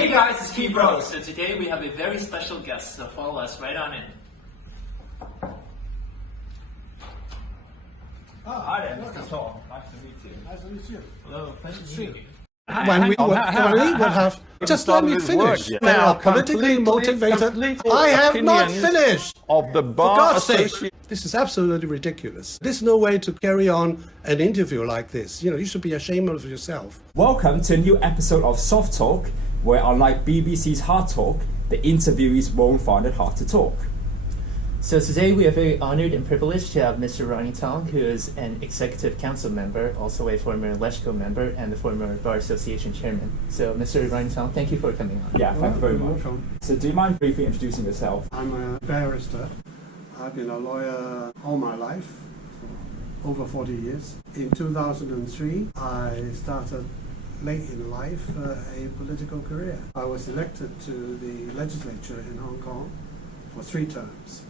Hey guys, it's Keybros. So today we have a very special guest, so follow us right on in. Oh, hi there, Mr. Tong. Nice to meet you. Nice to meet you. Hello, pleasure to meet you. When we would have... Just let me finish. They are politically motivated. I have not finished. Of the For Bar God's sake. Association. This is absolutely ridiculous. There's no way to carry on an interview like this. You know, you should be ashamed of yourself. Welcome to a new episode of SOFTtalk, where unlike BBC's HARDtalk, the interviewees won't find it hard to talk. So today we are very honored and privileged to have Mr. Ronny Tong, who is an Executive Council member, also a former LegCo member, and the former Bar Association chairman. So Mr. Ronny Tong, thank you for coming on. Yeah, thank you very much. Welcome. So do you mind briefly introducing yourself? I'm a barrister. I've been a lawyer all my life, for over 40 years. In 2003, I started late in life a political career. I was elected to the legislature in Hong Kong for 3 terms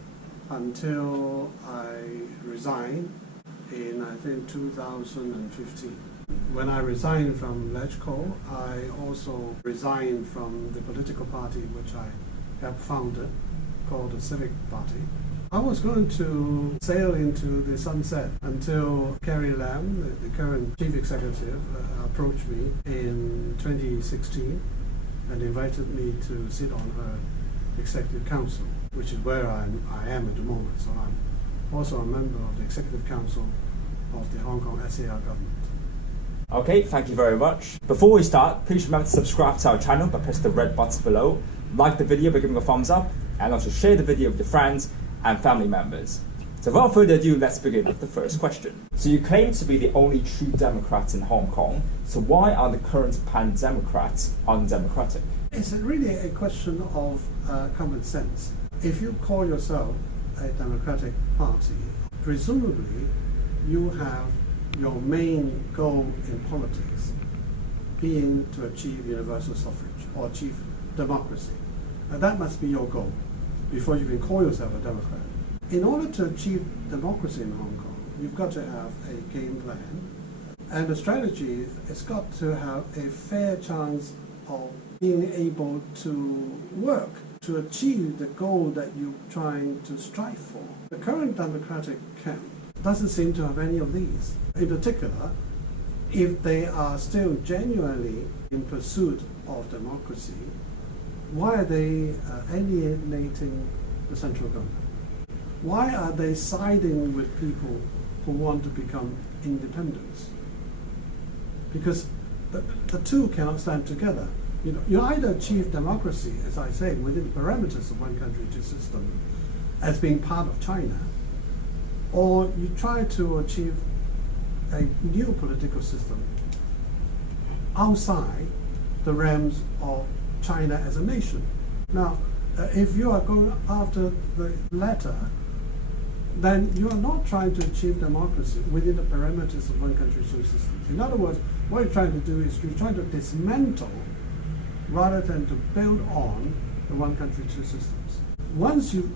until I resigned in, I think, 2015. When I resigned from LegCo, I also resigned from the political party which I helped founded, called the Civic Party. I was going to sail into the sunset until Carrie Lam, the current chief executive, approached me in 2016 and invited me to sit on her executive council, which is where I am at the moment. So I'm also a member of the executive council of the Hong Kong SAR government. Okay, thank you very much. Before we start, please remember to subscribe to our channel by pressing the red button below, like the video by giving a thumbs up, and also share the video with your friends and family members. So without further ado, let's begin with the first question. So you claim to be the only true Democrat in Hong Kong, so why are the current pan-Democrats undemocratic? It's really a question of common sense. If you call yourself a democratic party, presumably you have your main goal in politics being to achieve universal suffrage or achieve democracy. Now that must be your goal before you can call yourself a Democrat. In order to achieve democracy in Hong Kong, you've got to have a game plan, and the strategy has got to have a fair chance of being able to work to achieve the goal that you're trying to strive for. The current democratic camp doesn't seem to have any of these. In particular, if they are still genuinely in pursuit of democracy, why are they alienating the central government? Why are they siding with people who want to become independents? Because the two cannot stand together. You know, you either achieve democracy, as I say, within the parameters of one country, two systems, as being part of China, or you try to achieve a new political system outside the realms of China as a nation. Now, if you are going after the latter, then you are not trying to achieve democracy within the parameters of one country, two systems. In other words, what you're trying to do is you're trying to dismantle rather than to build on the one country, two systems. Once you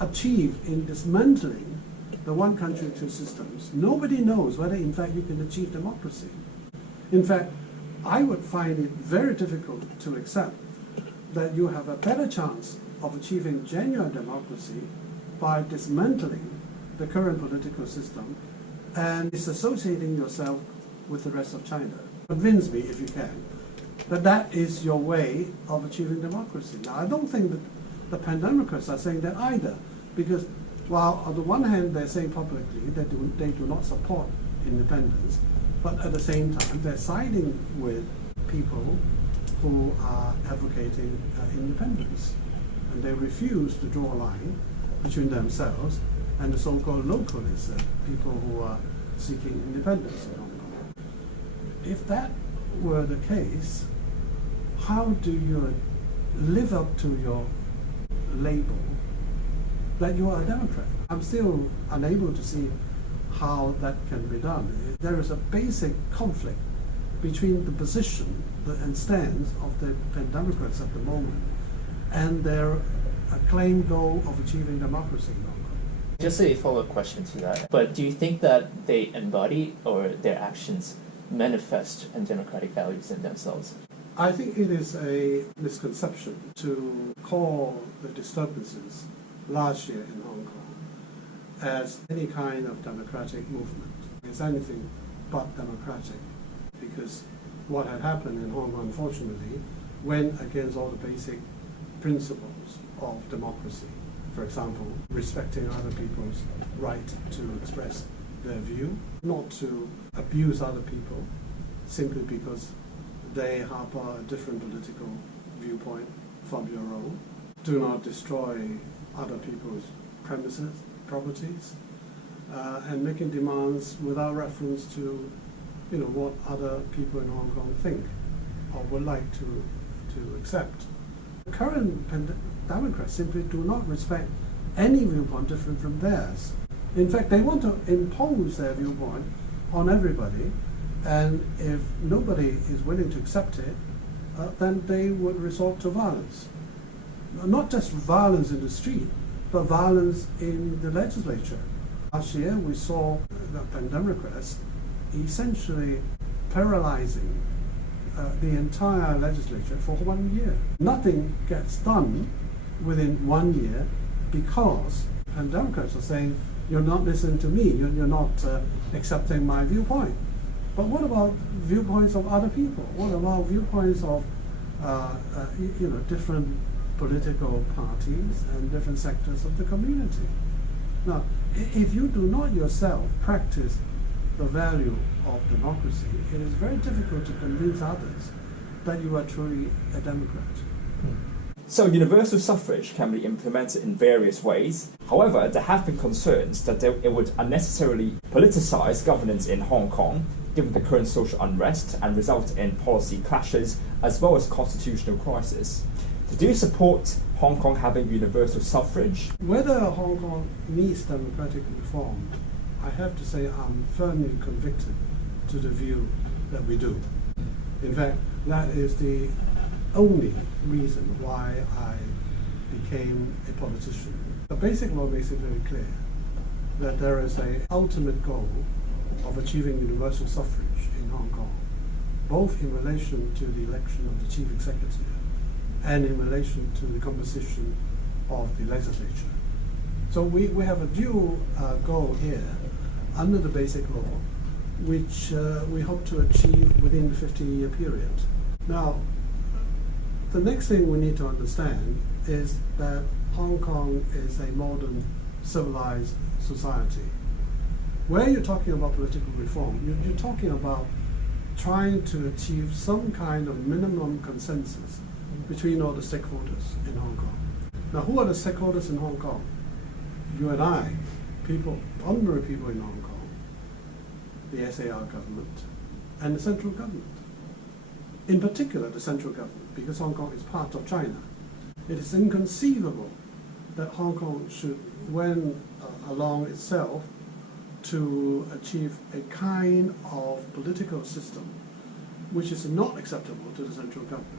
achieve in dismantling the one country, two systems, nobody knows whether in fact you can achieve democracy. In fact, I would find it very difficult to accept that you have a better chance of achieving genuine democracy by dismantling the current political system and disassociating yourself with the rest of China. Convince me, if you can, that that is your way of achieving democracy. Now, I don't think that the pan-democrats are saying that either, because while on the one hand they're saying publicly that they do not support independence, but at the same time they're siding with people who are advocating independence, and they refuse to draw a line between themselves and the so-called localists, people who are seeking independence in Hong Kong. If that were the case, how do you live up to your label that you are a Democrat? I'm still unable to see how that can be done. There is a basic conflict between the position and stance of the Democrats at the moment and their claimed goal of achieving democracy in Hong Kong. Just a follow-up question to that. But do you think that they embody or their actions manifest undemocratic values in themselves? I think it is a misconception to call the disturbances last year in Hong Kong as any kind of democratic movement. It's anything but democratic, because what had happened in Hong Kong, unfortunately, went against all the basic principles of democracy. For example, respecting other people's right to express their view, not to abuse other people simply because they harbor a different political viewpoint from your own. Do not destroy other people's premises, properties, and making demands without reference to, what other people in Hong Kong think or would like to accept. The current Democrats simply do not respect any viewpoint different from theirs. In fact, they want to impose their viewpoint on everybody, and if nobody is willing to accept it, then they would resort to violence. Not just violence in the street, but violence in the legislature. Last year, we saw the Democrats essentially paralyzing the entire legislature for 1 year. Nothing gets done within 1 year because the Democrats are saying, you're not listening to me, you're not accepting my viewpoint. But what about viewpoints of other people? What about viewpoints of different political parties and different sectors of the community? Now, if you do not yourself practice the value of democracy, it is very difficult to convince others that you are truly a Democrat. So universal suffrage can be implemented in various ways. However, there have been concerns that it would unnecessarily politicize governance in Hong Kong, given the current social unrest, and result in policy clashes as well as constitutional crisis. So do you support Hong Kong having universal suffrage? Whether Hong Kong needs democratic reform, I have to say I'm firmly convicted to the view that we do. In fact, that is the only reason why I became a politician. The basic law makes it very clear that there is an ultimate goal of achieving universal suffrage in Hong Kong, both in relation to the election of the chief executive and in relation to the composition of the legislature. So we have a dual goal here under the basic law, which we hope to achieve within the 15-year period. Now, the next thing we need to understand is that Hong Kong is a modern, civilized society. Where you're talking about political reform, you're talking about trying to achieve some kind of minimum consensus between all the stakeholders in Hong Kong. Now, who are the stakeholders in Hong Kong? You and I, ordinary people in Hong Kong, the SAR government, and the central government. In particular, the central government, because Hong Kong is part of China. It is inconceivable that Hong Kong should wend along itself to achieve a kind of political system which is not acceptable to the central government.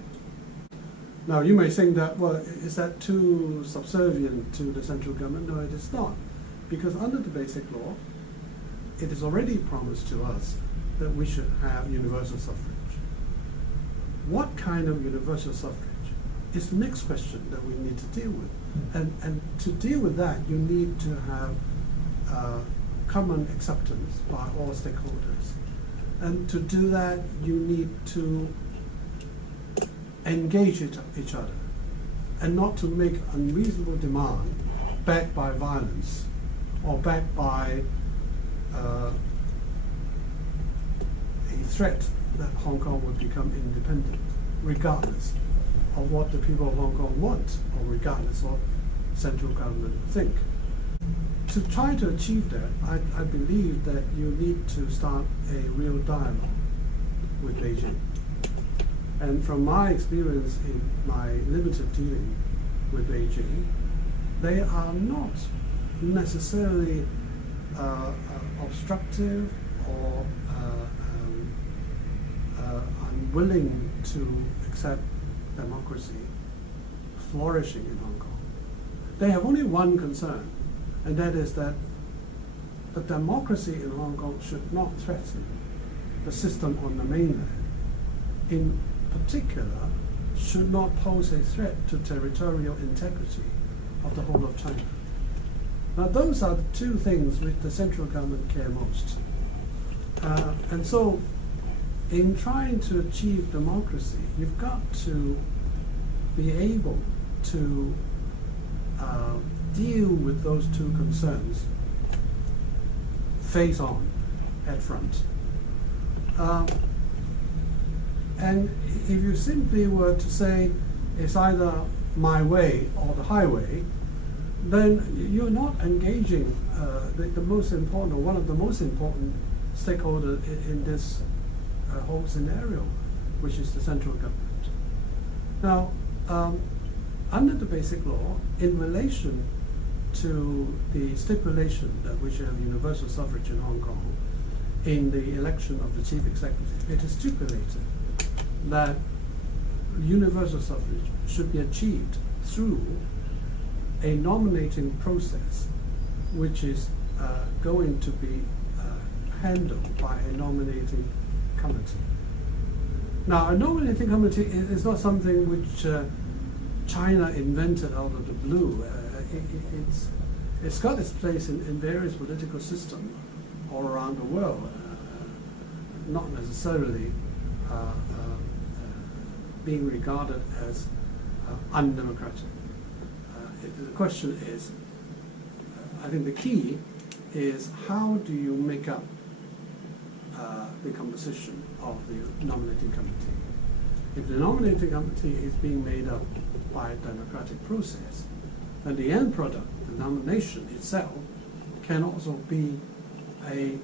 Now, you may think that, well, is that too subservient to the central government? No, it is not. Because under the basic law, it is already promised to us that we should have universal suffrage. What kind of universal suffrage is the next question that we need to deal with. And to deal with that, you need to have common acceptance by all stakeholders. And to do that, you need to engage each other and not to make unreasonable demand backed by violence or backed by a threat that Hong Kong would become independent, regardless of what the people of Hong Kong want or regardless of what central government think. To try to achieve that, I believe that you need to start a real dialogue with Beijing. And from my experience in my limited dealing with Beijing, they are not necessarily obstructive or unwilling to accept democracy flourishing in Hong Kong. They have only one concern, and that is that the democracy in Hong Kong should not threaten the system on the mainland in particular should not pose a threat to territorial integrity of the whole of China. Now, those are the two things which the central government care most. And so, in trying to achieve democracy, you've got to be able to deal with those two concerns face on, at front. And if you simply were to say it's either my way or the highway, then you're not engaging the most important, or one of the most important stakeholders in this whole scenario, which is the central government. Now, under the Basic Law, in relation to the stipulation that we should have universal suffrage in Hong Kong in the election of the chief executive, it is stipulated that universal suffrage should be achieved through a nominating process which is going to be handled by a nominating committee. Now, a nominating committee is not something which China invented out of the blue. It's got its place in various political systems all around the world, not necessarily being regarded as undemocratic. The question is, I think the key is how do you make up the composition of the nominating committee? If the nominating committee is being made up by a democratic process, then the end product, the nomination itself, can also be a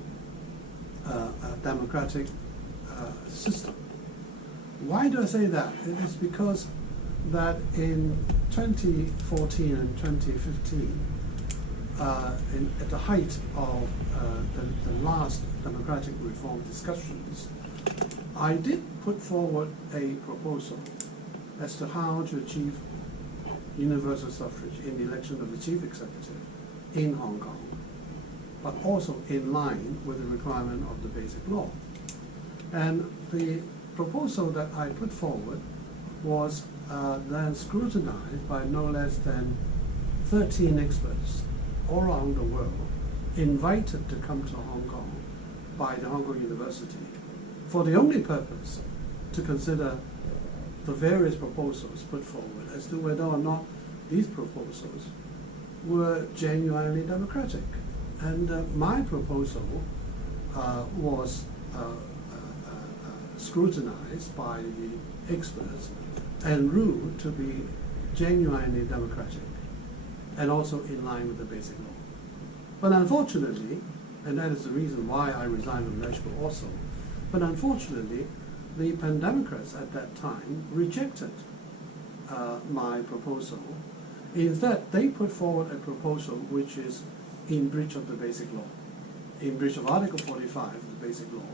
democratic system. Why do I say that? It is because that in 2014 and 2015, at the height of the last democratic reform discussions, I did put forward a proposal as to how to achieve universal suffrage in the election of the chief executive in Hong Kong, but also in line with the requirement of the Basic Law. And the proposal that I put forward was then scrutinized by no less than 13 experts all around the world, invited to come to Hong Kong by the Hong Kong University for the only purpose to consider the various proposals put forward as to whether or not these proposals were genuinely democratic. And my proposal was scrutinized by the experts and ruled to be genuinely democratic and also in line with the Basic Law. But unfortunately, and that is the reason why I resigned from LegCo also, but unfortunately, the Pan-Democrats at that time rejected my proposal. Instead, they put forward a proposal which is in breach of the Basic Law, in breach of Article 45 of the Basic Law,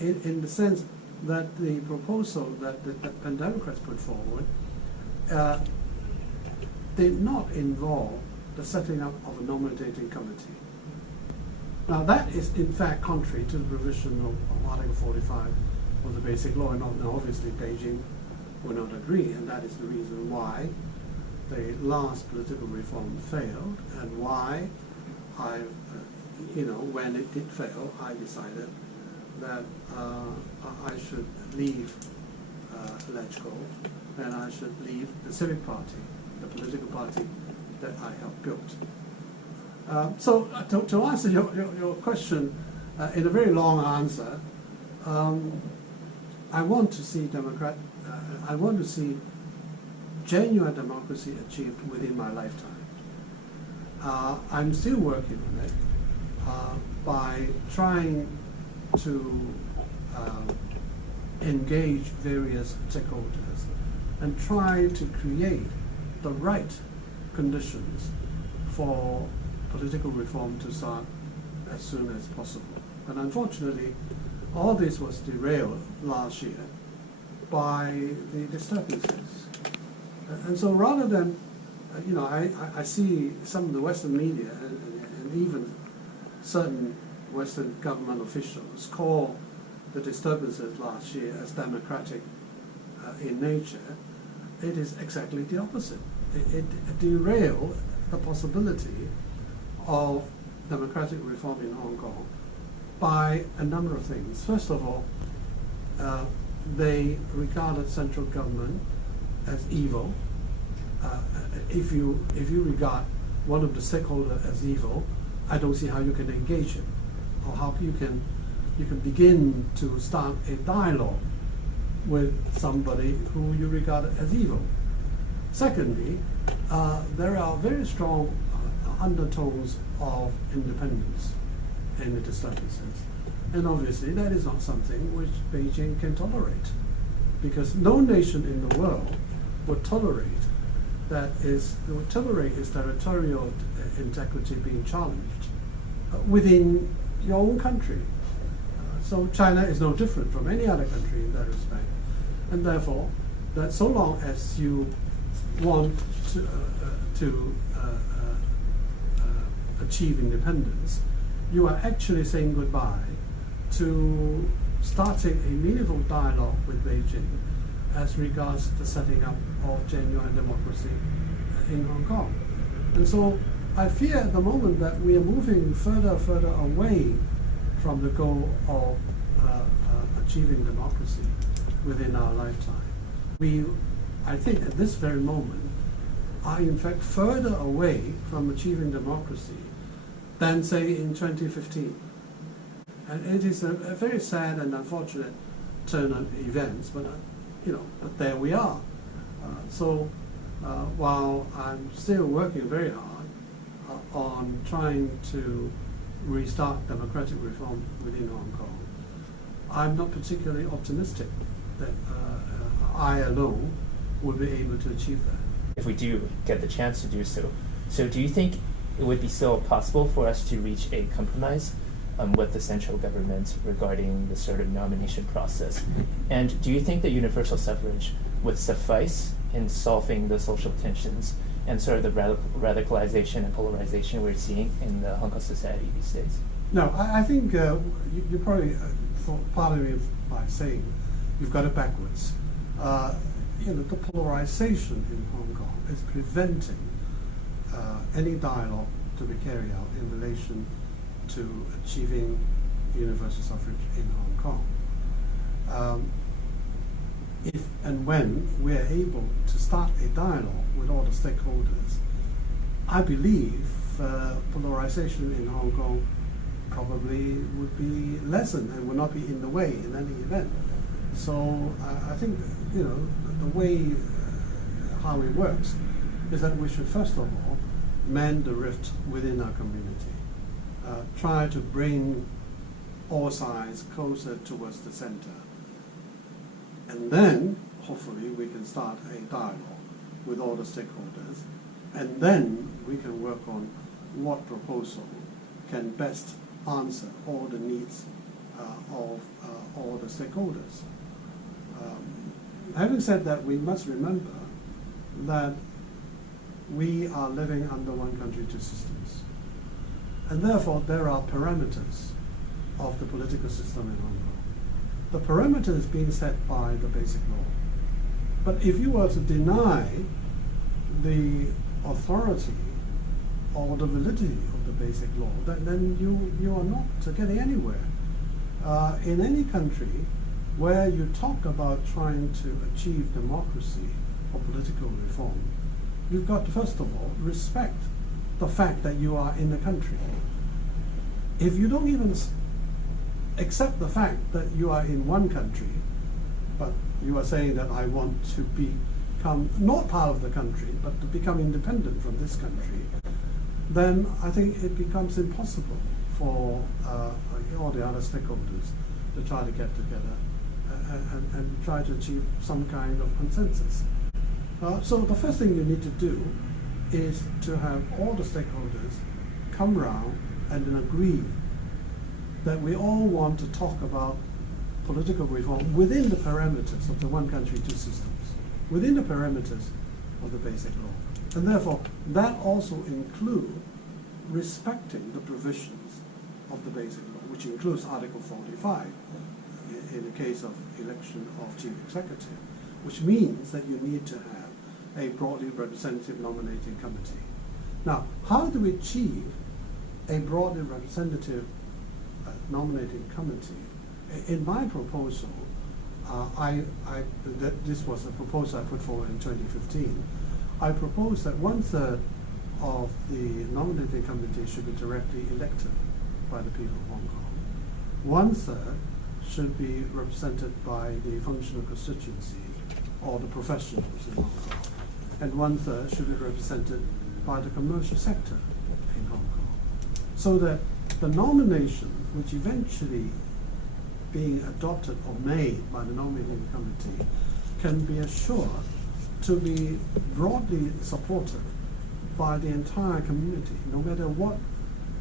in the sense that the proposal that the Pan-Democrats put forward did not involve the setting up of a nominating committee. Now that is in fact contrary to the provision of Article 45 of the Basic Law, and obviously Beijing will not agree, and that is the reason why the last political reform failed, and why I, when it did fail, I decided that I should leave LegCo, and I should leave the civic party, the political party that I helped build. So to answer your question in a very long answer, I want to see genuine democracy achieved within my lifetime. I'm still working on it by trying to engage various stakeholders and try to create the right conditions for political reform to start as soon as possible. And unfortunately, all this was derailed last year by the disturbances. And so rather than, I see some of the Western media and even certain Western government officials call the disturbances last year as democratic in nature, it is exactly the opposite. It derails the possibility of democratic reform in Hong Kong by a number of things. First of all, they regarded central government as evil. If you regard one of the stakeholders as evil, I don't see how you can engage it, or how you can begin to start a dialogue with somebody who you regard as evil. Secondly, there are very strong undertones of independence in the disturbances. And obviously that is not something which Beijing can tolerate, because no nation in the world would tolerate its territorial integrity being challenged within your own country. So China is no different from any other country in that respect. And therefore, that so long as you want to achieve independence, you are actually saying goodbye to starting a meaningful dialogue with Beijing as regards the setting up of genuine democracy in Hong Kong. And so I fear at the moment that we are moving further away from the goal of achieving democracy within our lifetime. I think at this very moment, are in fact further away from achieving democracy than, say, in 2015. And it is a very sad and unfortunate turn of events, but but there we are. So while I'm still working very hard on trying to restart democratic reform within Hong Kong, I'm not particularly optimistic that I alone will be able to achieve that. If we do get the chance to do so. So do you think it would be still possible for us to reach a compromise with the central government regarding the sort of nomination process? And do you think that universal suffrage would suffice in solving the social tensions and sort of the radicalization and polarization we're seeing in the Hong Kong society these days? No, I think you probably part of me by saying you've got it backwards. The polarization in Hong Kong is preventing any dialogue to be carried out in relation to achieving universal suffrage in Hong Kong. If and when we are able to start a dialogue with all the stakeholders, I believe polarization in Hong Kong probably would be lessened and would not be in the way in any event. So I think the way how it works is that we should first of all mend the rift within our community, try to bring all sides closer towards the center, and then hopefully we can start a dialogue with all the stakeholders, and then we can work on what proposal can best answer all the needs of all the stakeholders. Having said that, we must remember that we are living under one country, two systems. And therefore, there are parameters of the political system in Hong Kong. The parameter is being set by the Basic Law. But if you were to deny the authority or the validity of the Basic Law, then you are not getting anywhere. In any country where you talk about trying to achieve democracy or political reform, you've got to first of all respect the fact that you are in the country. If you don't even accept the fact that you are in one country, but you are saying that I want to become not part of the country, but to become independent from this country, then I think it becomes impossible for all the other stakeholders to try to get together and try to achieve some kind of consensus. So the first thing you need to do is to have all the stakeholders come round and then agree that we all want to talk about political reform within the parameters of the one country, two systems, within the parameters of the Basic Law. And therefore, that also includes respecting the provisions of the Basic Law, which includes Article 45 in the case of election of chief executive, which means that you need to have a broadly representative nominating committee. Now, how do we achieve a broadly representative nominating committee? In my proposal, this was a proposal I put forward in 2015. I proposed that 1/3 of the nominating committee should be directly elected by the people of Hong Kong. 1/3 should be represented by the functional constituencies or the professionals in Hong Kong. And 1/3 should be represented by the commercial sector in Hong Kong. So that the nomination, which eventually being adopted or made by the nominating committee, can be assured to be broadly supported by the entire community, no matter what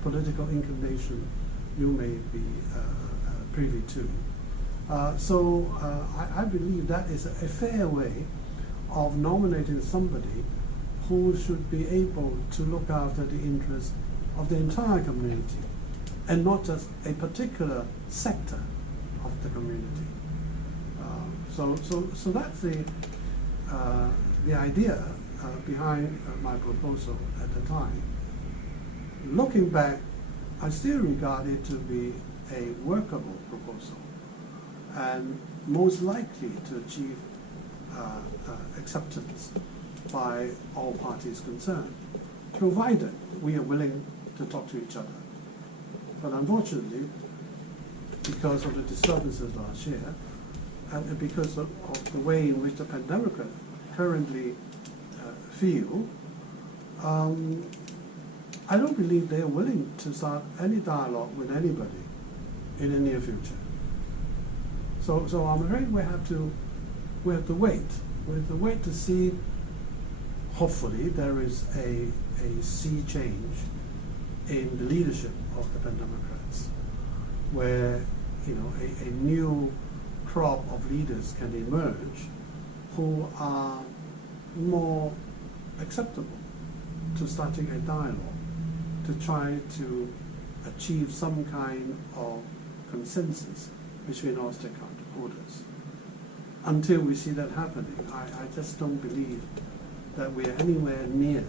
political inclination you may be privy to. I believe that is a fair way of nominating somebody who should be able to look after the interests of the entire community and not just a particular sector of the community. So that's the idea behind my proposal at the time. Looking back, I still regard it to be a workable proposal and most likely to achieve acceptance by all parties concerned, provided we are willing to talk to each other. But unfortunately, because of the disturbances last year, and because of the way in which the pandemic currently feel, I don't believe they are willing to start any dialogue with anybody in the near future. So I'm afraid we have to wait. We have to wait to see. Hopefully, there is a sea change in the leadership of the Democrats, where a new crop of leaders can emerge who are more acceptable to starting a dialogue to try to achieve some kind of consensus between all stakeholders. Until we see that happening, I just don't believe that we are anywhere near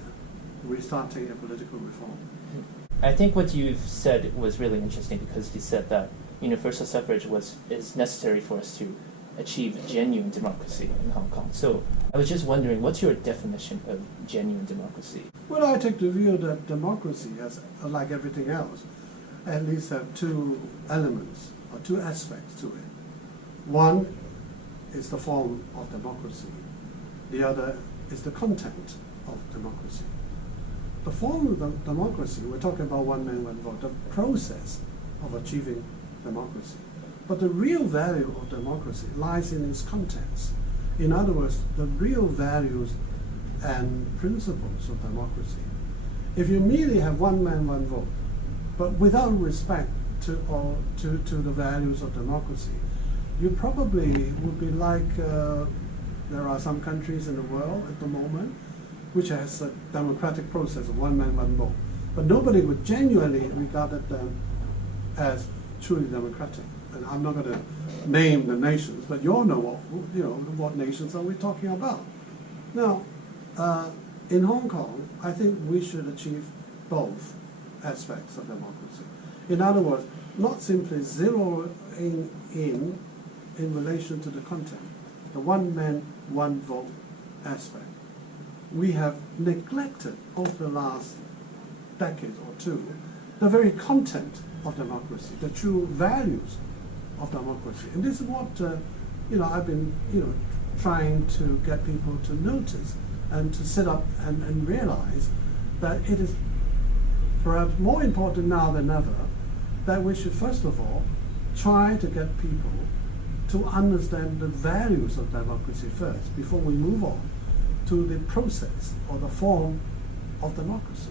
restarting a political reform. I think what you've said was really interesting, because you said that universal suffrage is necessary for us to achieve genuine democracy in Hong Kong. So I was just wondering, what's your definition of genuine democracy? Well, I take the view that democracy has, like everything else, at least have two elements or two aspects to it. One is the form of democracy. The other is the content of democracy. The form of the democracy, we're talking about one man, one vote, the process of achieving democracy. But the real value of democracy lies in its contents. In other words, the real values and principles of democracy. If you merely have one man, one vote, but without respect to the values of democracy, you probably would be like there are some countries in the world at the moment which has a democratic process of one man, one vote, but nobody would genuinely regard them as truly democratic. And I'm not going to name the nations, but you all know what nations are we talking about. Now, in Hong Kong, I think we should achieve both aspects of democracy. In other words, not simply zeroing in relation to the content, the one man, one vote aspect. We have neglected over the last decade or two the very content of democracy, the true values of democracy. And this is what I've been trying to get people to notice and to sit up and realize that it is perhaps more important now than ever that we should first of all try to get people to understand the values of democracy first before we move on to the process or the form of democracy.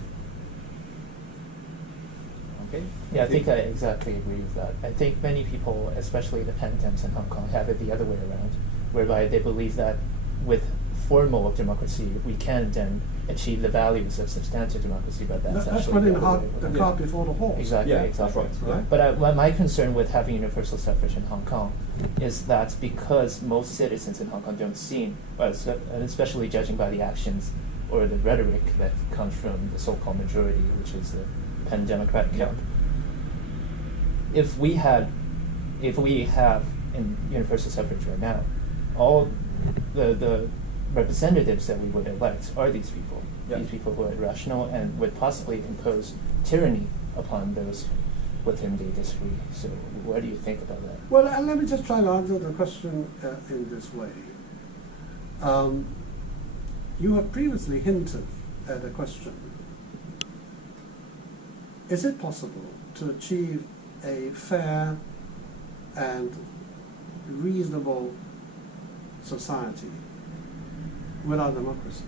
Okay. Yeah, I think I exactly agree with that. I think many people, especially the penitents in Hong Kong, have it the other way around, whereby they believe that with formal of democracy, we can then achieve the values of substantive democracy, but that's That's actually putting the the other way around. cart before the horse. Exactly, Yeah, exactly. that's right. Right? But my concern with having universal suffrage in Hong Kong is that because most citizens in Hong Kong don't seem, and especially judging by the actions or the rhetoric that comes from the so-called majority, which is the pan-democratic camp, if we have in universal suffrage right now, all the representatives that we would elect are these people. Yeah. These people who are rational and would possibly impose tyranny upon those with whom they disagree. So what do you think about that? Well, let me just try to answer the question in this way. You have previously hinted at a question. Is it possible to achieve a fair and reasonable society without democracy?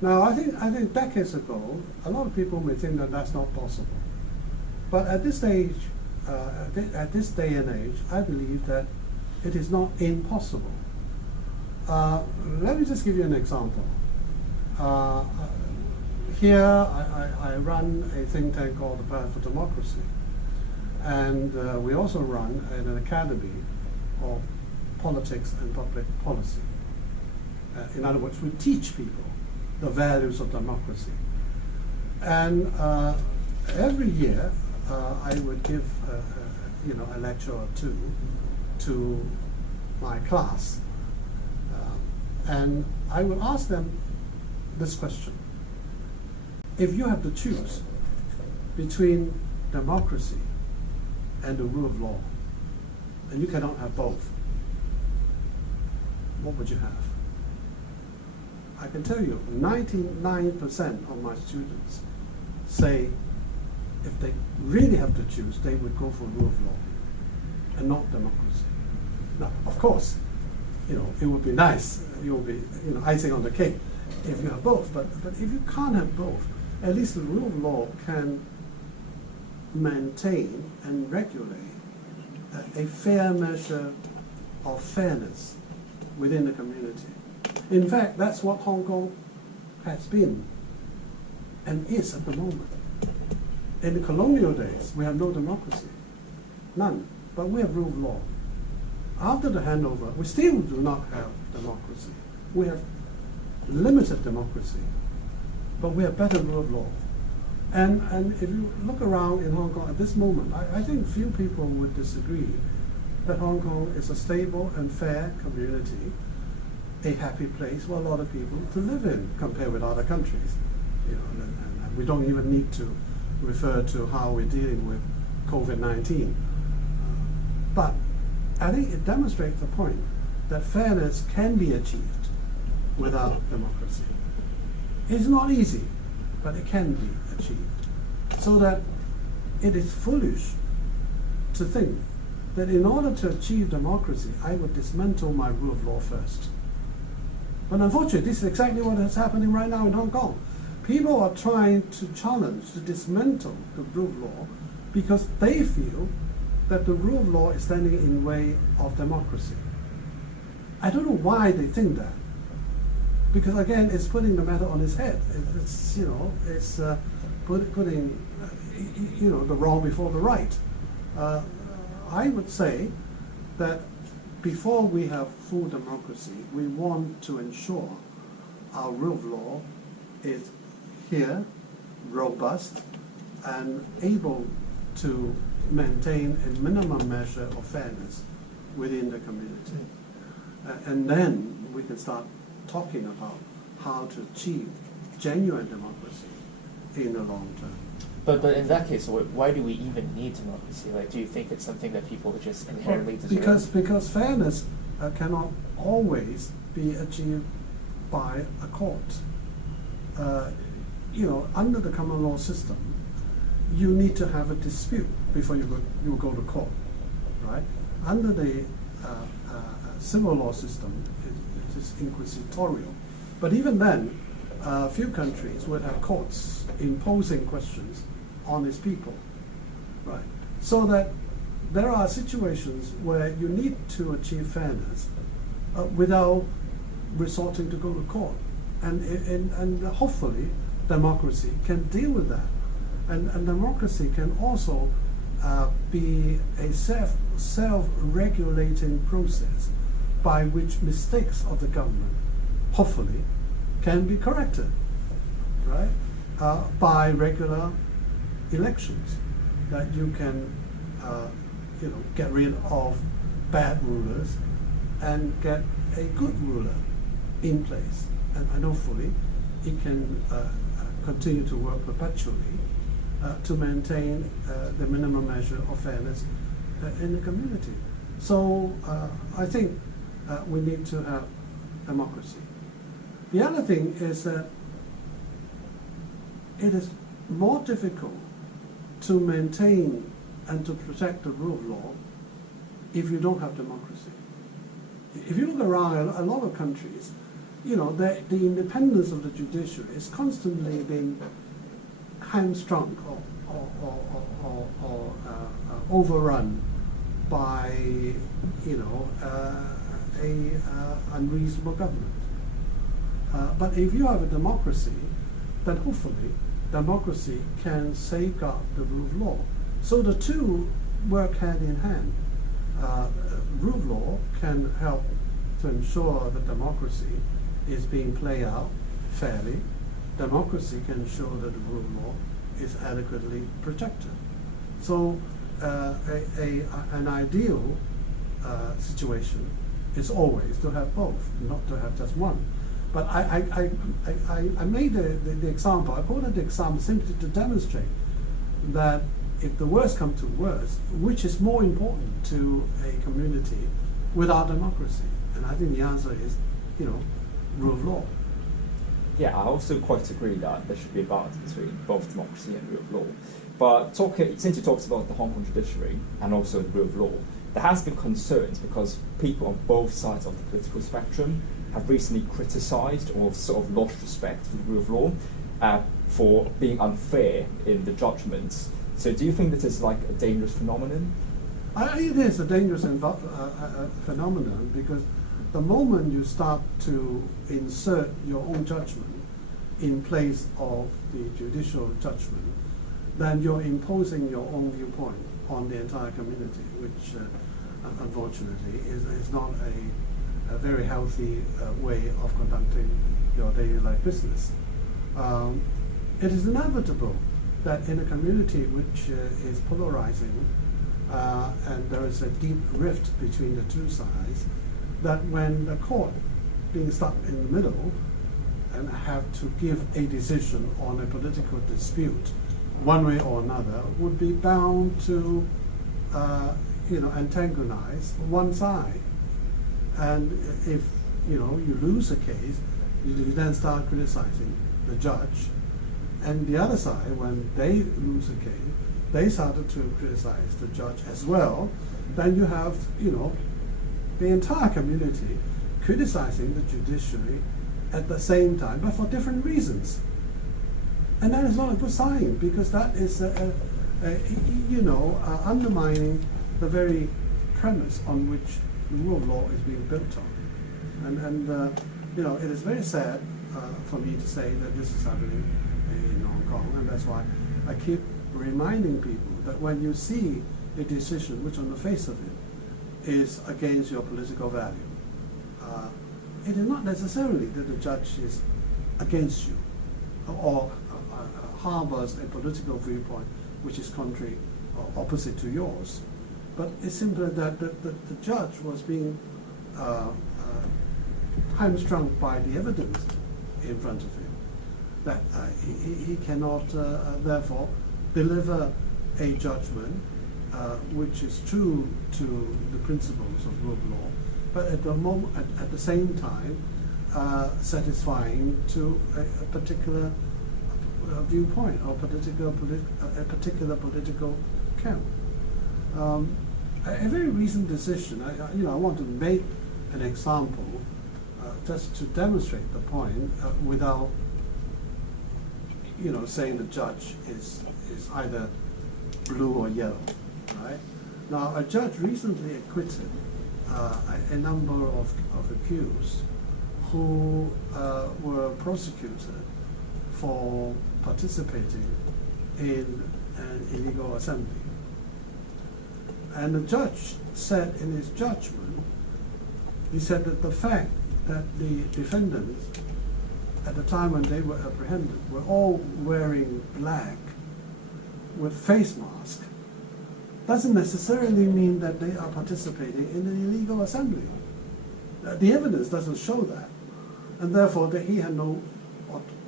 Now, I think decades ago, a lot of people may think that that's not possible. But at this stage, at this day and age, I believe that it is not impossible. Let me just give you an example. Here, I run a think tank called the Path for Democracy. And we also run an academy of politics and public policy. In other words, we teach people the values of democracy. And every year, I would give a lecture or two to my class. And I would ask them this question. If you have to choose between democracy and the rule of law, and you cannot have both, what would you have? I can tell you, 99% of my students say if they really have to choose, they would go for rule of law and not democracy. Now, of course, it would be nice, it would be icing on the cake if you have both, but if you can't have both, at least the rule of law can maintain and regulate a fair measure of fairness within the community. In fact, that's what Hong Kong has been and is at the moment. In the colonial days, we have no democracy, none, but we have rule of law. After the handover, we still do not have democracy. We have limited democracy, but we have better rule of law. And if you look around in Hong Kong at this moment, I think few people would disagree that Hong Kong is a stable and fair community, a happy place for a lot of people to live in compared with other countries. And we don't even need to refer to how we're dealing with COVID-19. But I think it demonstrates the point that fairness can be achieved without democracy. It's not easy, but it can be achieved. So that it is foolish to think that in order to achieve democracy, I would dismantle my rule of law first. But unfortunately, this is exactly what is happening right now in Hong Kong. People are trying to challenge, to dismantle the rule of law because they feel that the rule of law is standing in the way of democracy. I don't know why they think that. Because again, it's putting the matter on its head. It's putting the wrong before the right. I would say that before we have full democracy, we want to ensure our rule of law is here, robust, and able to maintain a minimum measure of fairness within the community. And then we can start talking about how to achieve genuine democracy in the long term. But in that case, why do we even need democracy? Like, do you think it's something that people just inherently deserve? Because fairness cannot always be achieved by a court. Under the common law system, you need to have a dispute before you go to court, right? Under the civil law system, it is inquisitorial. But even then, few countries would have courts imposing questions on its people, right? So that there are situations where you need to achieve fairness without resorting to go to court. And hopefully democracy can deal with that. And democracy can also be a self-regulating process by which mistakes of the government, hopefully, can be corrected, right? By regular elections, that you can, get rid of bad rulers and get a good ruler in place, and hopefully it can continue to work perpetually to maintain the minimum measure of fairness in the community. So I think we need to have democracy. The other thing is that it is more difficult to maintain and to protect the rule of law if you don't have democracy. If you look around a lot of countries, the independence of the judiciary is constantly being hamstrung or overrun by a unreasonable government. But if you have a democracy, then hopefully democracy can safeguard the rule of law. So the two work hand in hand. Rule of law can help to ensure that democracy is being played out fairly. Democracy can ensure that the rule of law is adequately protected. So an ideal situation is always to have both, not to have just one. But I made the example, I quoted the example simply to demonstrate that if the worst comes to worst, which is more important to a community without democracy? And I think the answer is, rule of law. Yeah, I also quite agree that there should be a balance between both democracy and rule of law. But since you talked about the Hong Kong judiciary and also the rule of law, there has been concerns because people on both sides of the political spectrum have recently criticised or sort of lost respect for the rule of law for being unfair in the judgments. So do you think this is like a dangerous phenomenon? It is a dangerous phenomenon because the moment you start to insert your own judgment in place of the judicial judgment, then you're imposing your own viewpoint on the entire community, which unfortunately is not a very healthy way of conducting your daily life business. It is inevitable that in a community which is polarizing and there is a deep rift between the two sides, that when the court being stuck in the middle and have to give a decision on a political dispute one way or another would be bound to antagonize one side. And if you lose a case, you then start criticizing the judge. And the other side, when they lose a case, they started to criticize the judge as well. Then you have, the entire community criticizing the judiciary at the same time, but for different reasons. And that is not a good sign, because that is, undermining the very premise on which the rule of law is being built on. And it is very sad for me to say that this is happening in Hong Kong, and that's why I keep reminding people that when you see a decision which on the face of it is against your political value, it is not necessarily that the judge is against you or harbors a political viewpoint which is contrary or opposite to yours, but it's simply that the judge was being hamstrung by the evidence in front of him, that he cannot therefore deliver a judgment which is true to the principles of rule of law, but at the same time satisfying to a particular viewpoint or a particular political camp. A very recent decision, I want to make an example just to demonstrate the point without saying the judge is either blue or yellow, right? Now, a judge recently acquitted a number of accused who were prosecuted for participating in an illegal assembly. And the judge said in his judgment, he said that the fact that the defendants, at the time when they were apprehended, were all wearing black with face masks, doesn't necessarily mean that they are participating in an illegal assembly. The evidence doesn't show that, and therefore that he had no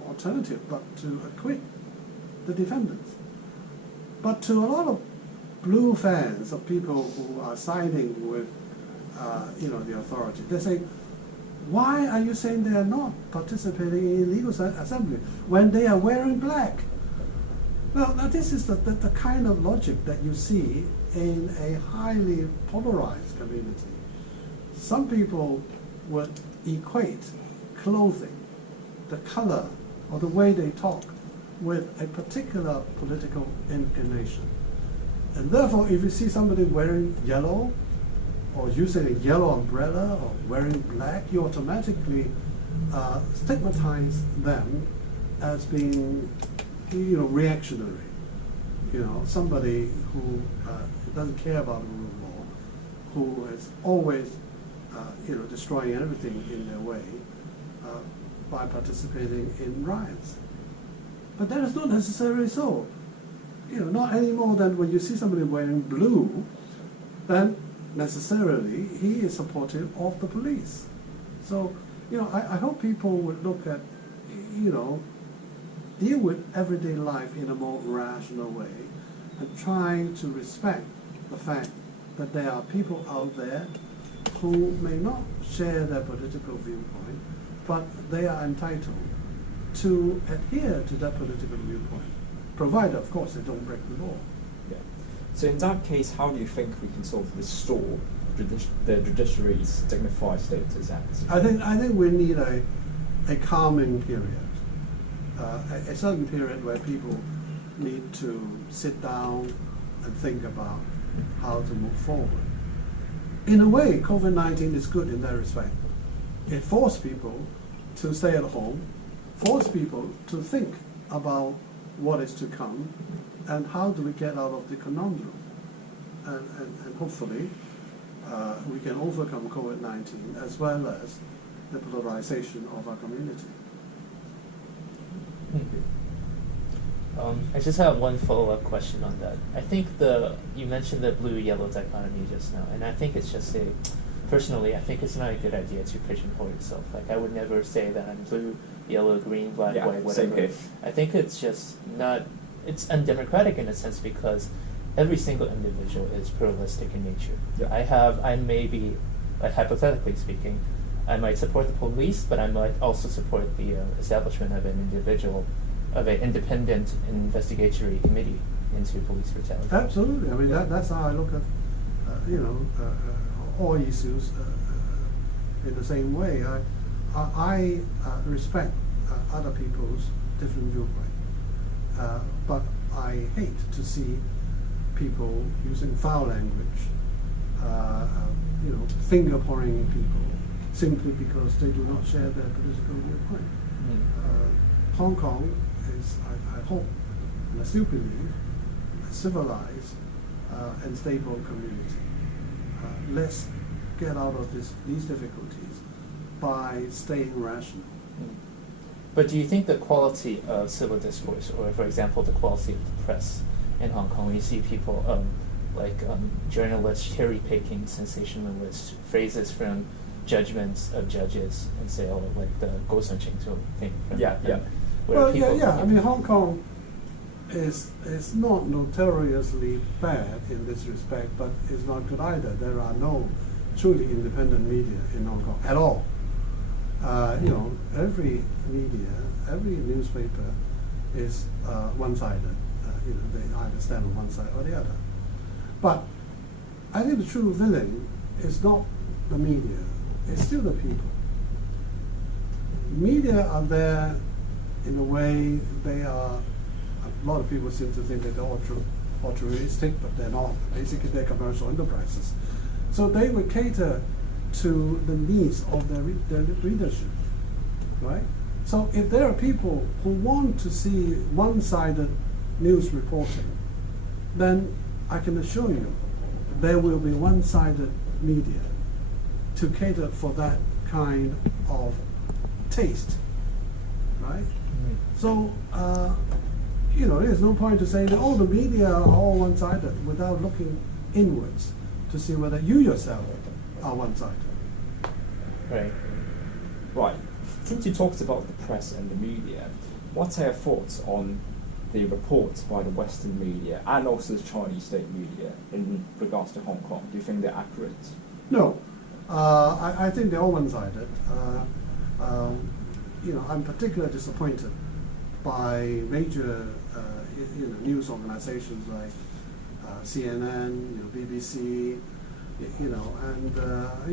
alternative but to acquit the defendants. But to a lot of blue fans, of people who are siding with the authority, they say, why are you saying they are not participating in illegal assembly when they are wearing black? Now this is the kind of logic that you see in a highly polarized community. Some people would equate clothing, the color, or the way they talk with a particular political inclination. And therefore, if you see somebody wearing yellow, or using a yellow umbrella, or wearing black, you automatically stigmatize them as being, reactionary. Somebody who doesn't care about the rule of law, who is always, destroying everything in their way by participating in riots. But that is not necessarily so. Not any more than when you see somebody wearing blue, then necessarily he is supportive of the police. So, I hope people would look at, deal with everyday life in a more rational way and trying to respect the fact that there are people out there who may not share their political viewpoint, but they are entitled to adhere to that political viewpoint, provided, of course, they don't break the law. Yeah. So in that case, how do you think we can sort of restore the judiciary's dignified status? I think we need a calming period, a certain period where people need to sit down and think about how to move forward. In a way, COVID-19 is good in that respect. It forced people to stay at home, forced people to think about what is to come and how do we get out of the conundrum. And hopefully we can overcome COVID-19 as well as the polarization of our community. I just have one follow-up question on that. I think you mentioned the blue-yellow dichotomy just now, and I think it's just personally, I think it's not a good idea to pigeonhole yourself. Like, I would never say that I'm blue, yellow, green, black, white, whatever. Same here. I think it's just it's undemocratic in a sense because every single individual is pluralistic in nature. Yeah. I may be, like, hypothetically speaking, I might support the police, but I might also support the establishment of an independent investigatory committee into police brutality. Absolutely. I mean, that's how I look at, all issues in the same way. I respect other people's different viewpoint, but I hate to see people using foul language, finger-pointing people simply because they do not share their political viewpoint. Hong Kong is, I hope, and I still believe, a civilized and stable community. Let's get out of these difficulties by staying rational. But do you think the quality of civil discourse, or for example, the quality of the press in Hong Kong, when you see people journalists cherry-picking sensationalist phrases from judgments of judges and say, like the Goseng Chingzhou thing. I mean, Hong Kong is not notoriously bad in this respect, but it's not good either. There are no truly independent media in Hong Kong at all. Every media, every newspaper is one-sided. They either stand on one side or the other. But I think the true villain is not the media, it's still the people. Media are there in a way, they are, a lot of people seem to think that they're altruistic, but they're not. Basically, they're commercial enterprises. So they would cater to the needs of their readership. right? So if there are people who want to see one-sided news reporting, then I can assure you there will be one-sided media to cater for that kind of taste, right? So, there's no point to say that, oh, the media are all one-sided without looking inwards to see whether you yourself are one-sided. Right. Right. Since you talked about the press and the media, what are your thoughts on the reports by the Western media and also the Chinese state media in regards to Hong Kong? Do you think they're accurate? No. I think they're all one-sided. I'm particularly disappointed by major news organizations like CNN, BBC,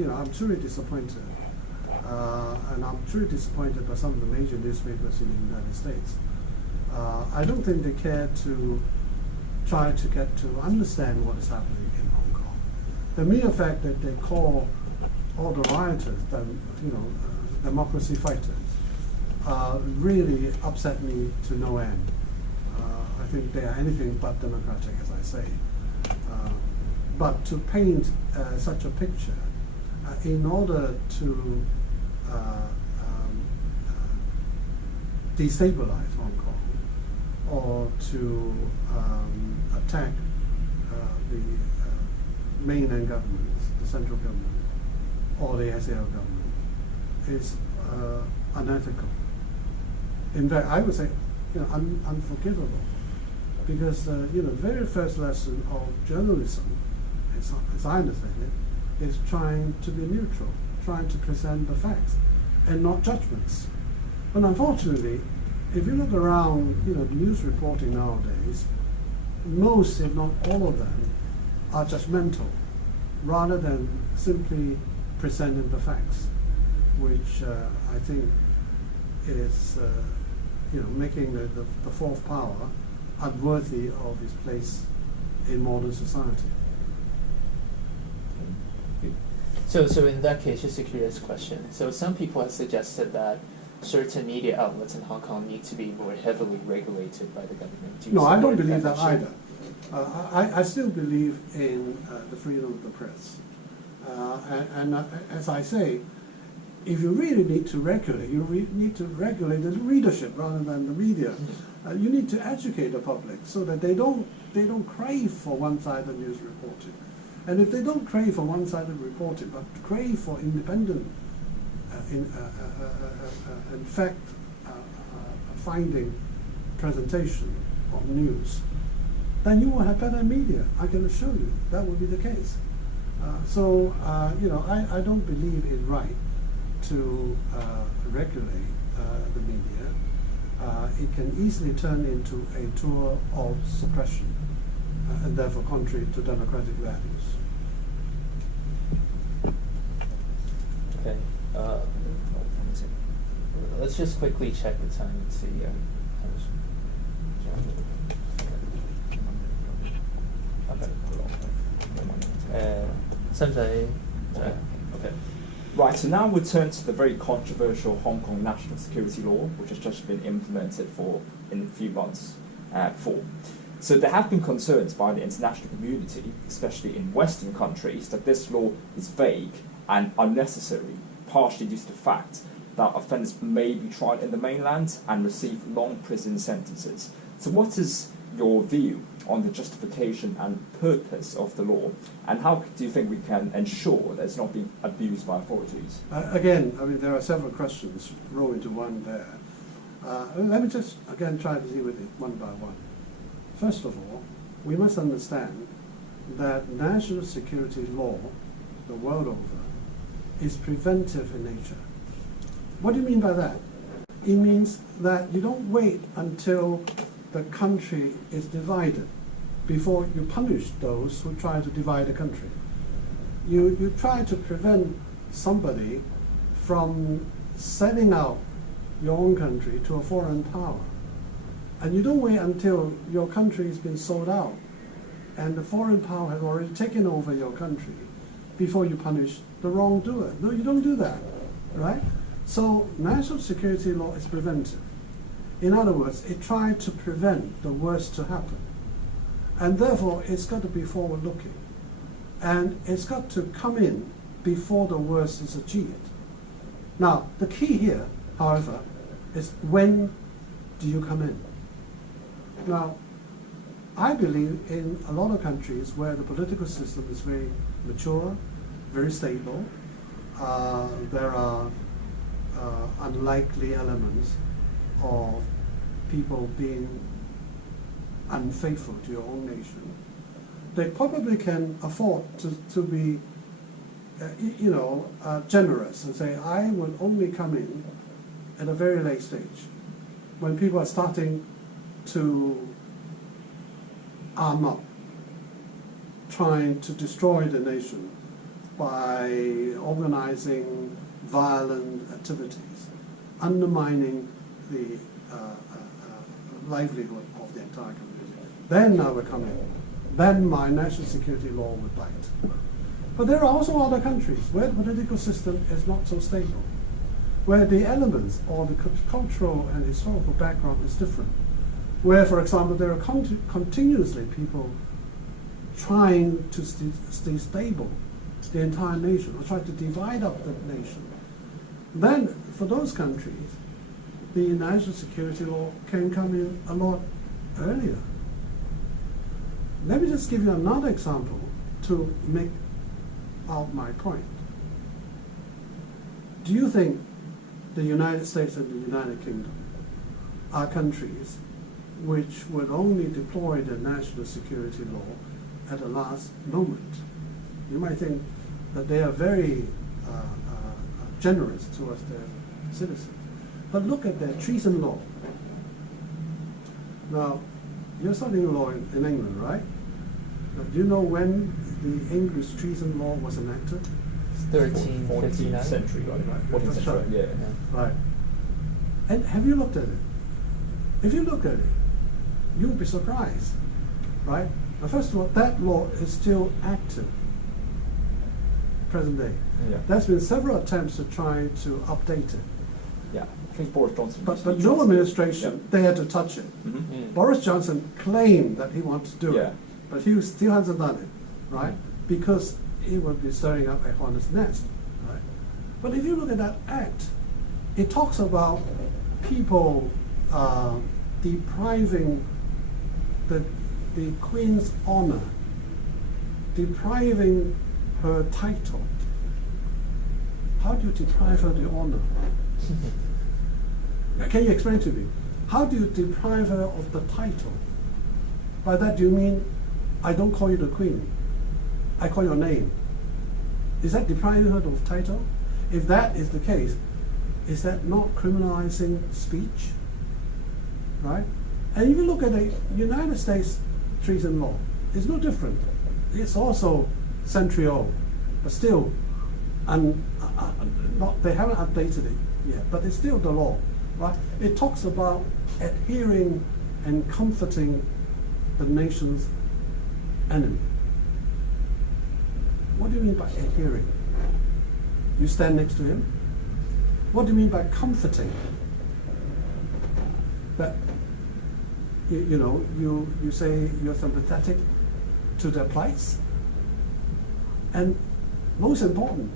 I'm truly disappointed. And I'm truly disappointed by some of the major newspapers in the United States. I don't think they care to try to get to understand what is happening in Hong Kong. The mere fact that they call all the rioters, democracy fighters, really upset me to no end. I think they are anything but democratic, as I say. But to paint such a picture in order to destabilize Hong Kong or to attack the mainland governments, the central government, or the SAO government is unethical. In fact, I would say, unforgivable, because the very first lesson of journalism, as I understand it, is trying to be neutral, trying to present the facts and not judgments. But unfortunately, if you look around, news reporting nowadays, most, if not all of them, are judgmental, rather than simply presenting the facts, which I think is, making the fourth power unworthy of its place in modern society. So in that case, just a curious question. So some people have suggested that certain media outlets in Hong Kong need to be more heavily regulated by the government. No, I don't believe that either. I still believe in the freedom of the press. And as I say, if you really need to regulate, you need to regulate the readership rather than the media. You need to educate the public so that they don't crave for one-sided news reporting. And if they don't crave for one-sided reporting, but crave for independent, in fact, finding presentation of news, then you will have better media. I can assure you that will be the case. I don't believe it's right to regulate the media. It can easily turn into a tool of suppression and therefore contrary to democratic values. Okay. Let's just quickly check the time and see. Okay. Right, so now we'll turn to the very controversial Hong Kong national security law, which has just been implemented in a few months before. So there have been concerns by the international community, especially in Western countries, that this law is vague and unnecessary, partially due to the fact that offenders may be tried in the mainland and receive long prison sentences. So what is your view on the justification and purpose of the law, and how do you think we can ensure that it's not being abused by authorities? There are several questions rolled into one there. Let me just, again, try to deal with it one by one. First of all, we must understand that national security law, the world over, is preventive in nature. What do you mean by that? It means that you don't wait until the country is divided before you punish those who try to divide the country. You try to prevent somebody from selling out your own country to a foreign power. And you don't wait until your country has been sold out and the foreign power has already taken over your country before you punish the wrongdoer. No, you don't do that, right? So national security law is preventive. In other words, it tried to prevent the worst to happen. And therefore, it's got to be forward-looking. And it's got to come in before the worst is achieved. Now, the key here, however, is when do you come in? Now, I believe in a lot of countries where the political system is very mature, very stable, there are unlikely elements of people being unfaithful to your own nation. They probably can afford to be, generous and say, I will only come in at a very late stage, when people are starting to arm up, trying to destroy the nation by organizing violent activities, undermining the livelihood of the entire community. Then I will come in. Then my national security law would bite. But there are also other countries where the political system is not so stable, where the elements or the cultural and historical background is different, where, for example, there are continuously people trying to stay stable the entire nation, or try to divide up the nation. Then, for those countries, the national security law can come in a lot earlier. Let me just give you another example to make out my point. Do you think the United States and the United Kingdom are countries which would only deploy their national security law at the last moment? You might think that they are very generous towards their citizens. But look at their treason law. Now, you're studying law in England, right? Do you know when the English treason law was enacted? 1359. 14th century, right? 14th That's century, right. yeah. Right. And have you looked at it? If you look at it, you'll be surprised, right? Now, first of all, that law is still active, present day. Yeah. There's been several attempts to try to update it, Yeah. I think Boris Johnson. but recently no tried. administration dared to touch it. Mhm. Boris Johnson claimed that he wanted to do Yeah. it, but he still hasn't done it, right? Because it would be stirring up a hornet's nest, right? But if you look at that act, it talks about people depriving the Queen's honor, depriving her title. How do you deprive her the honor? Can you explain to me? How do you deprive her of the title? By that, do you mean I don't call you the Queen, I call your name? Is that depriving her of title? If that is the case, is that not criminalizing speech? Right? And if you look at the United States treason law, it's no different. It's also century old, but still, they haven't updated it yet, but it's still the law, right? It talks about adhering and comforting the nation's enemy. What do you mean by adhering? You stand next to him? What do you mean by comforting? That you say you're sympathetic to their plights? And most important,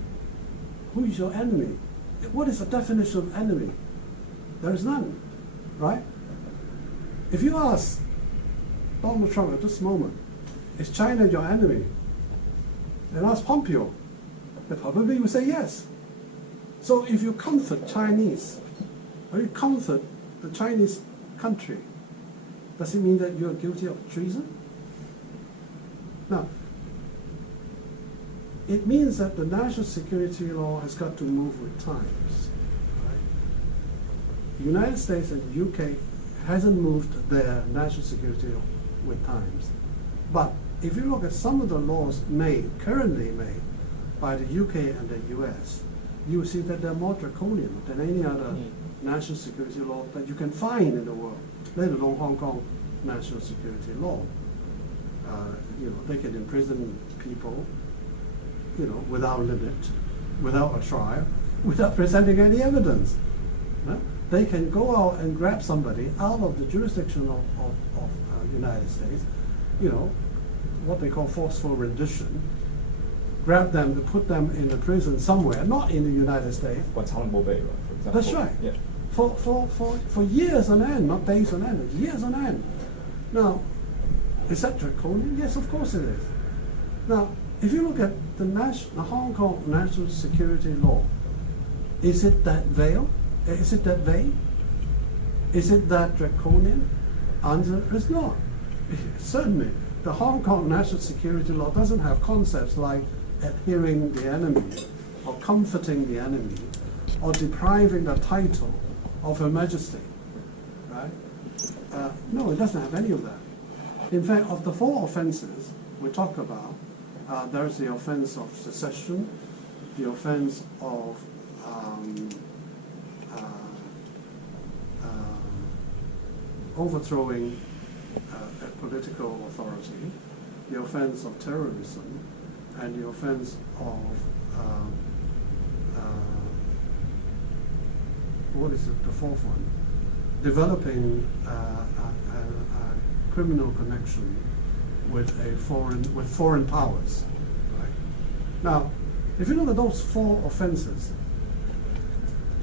who is your enemy? What is the definition of enemy? There is none, right? If you ask Donald Trump at this moment, is China your enemy? And ask Pompeo, they probably will say yes. So if you comfort Chinese, or you comfort the Chinese country, does it mean that you are guilty of treason? Now, it means that the national security law has got to move with times. Right? The United States and the UK hasn't moved their national security law with times. But if you look at some of the laws currently made by the UK and the US, you will see that they're more draconian than any other national security law that you can find in the world, let alone Hong Kong national security law. They can imprison people, without limit, without a trial, without presenting any evidence. They can go out and grab somebody out of the jurisdiction of United States, what they call forceful rendition, grab them to put them in a prison somewhere, not in the United States. Guantanamo Bay, right, for example. That's right. Yeah. For years on end, not days on end, years on end. Now, is that draconian? Yes, of course it is. Now, if you look at the Hong Kong national security law, is it that veiled? Is it that vague? Is it that draconian? Answer is not. Certainly, the Hong Kong national security law doesn't have concepts like adhering the enemy, or comforting the enemy, or depriving the title of Her Majesty, right? No, it doesn't have any of that. In fact, of the 4 offenses we talk about, there's the offense of secession, the offense of overthrowing a political authority, the offense of terrorism, and the offense of what is it, the 4th one? Developing a criminal connection with foreign powers. Right? Now, if you look at those 4 offenses,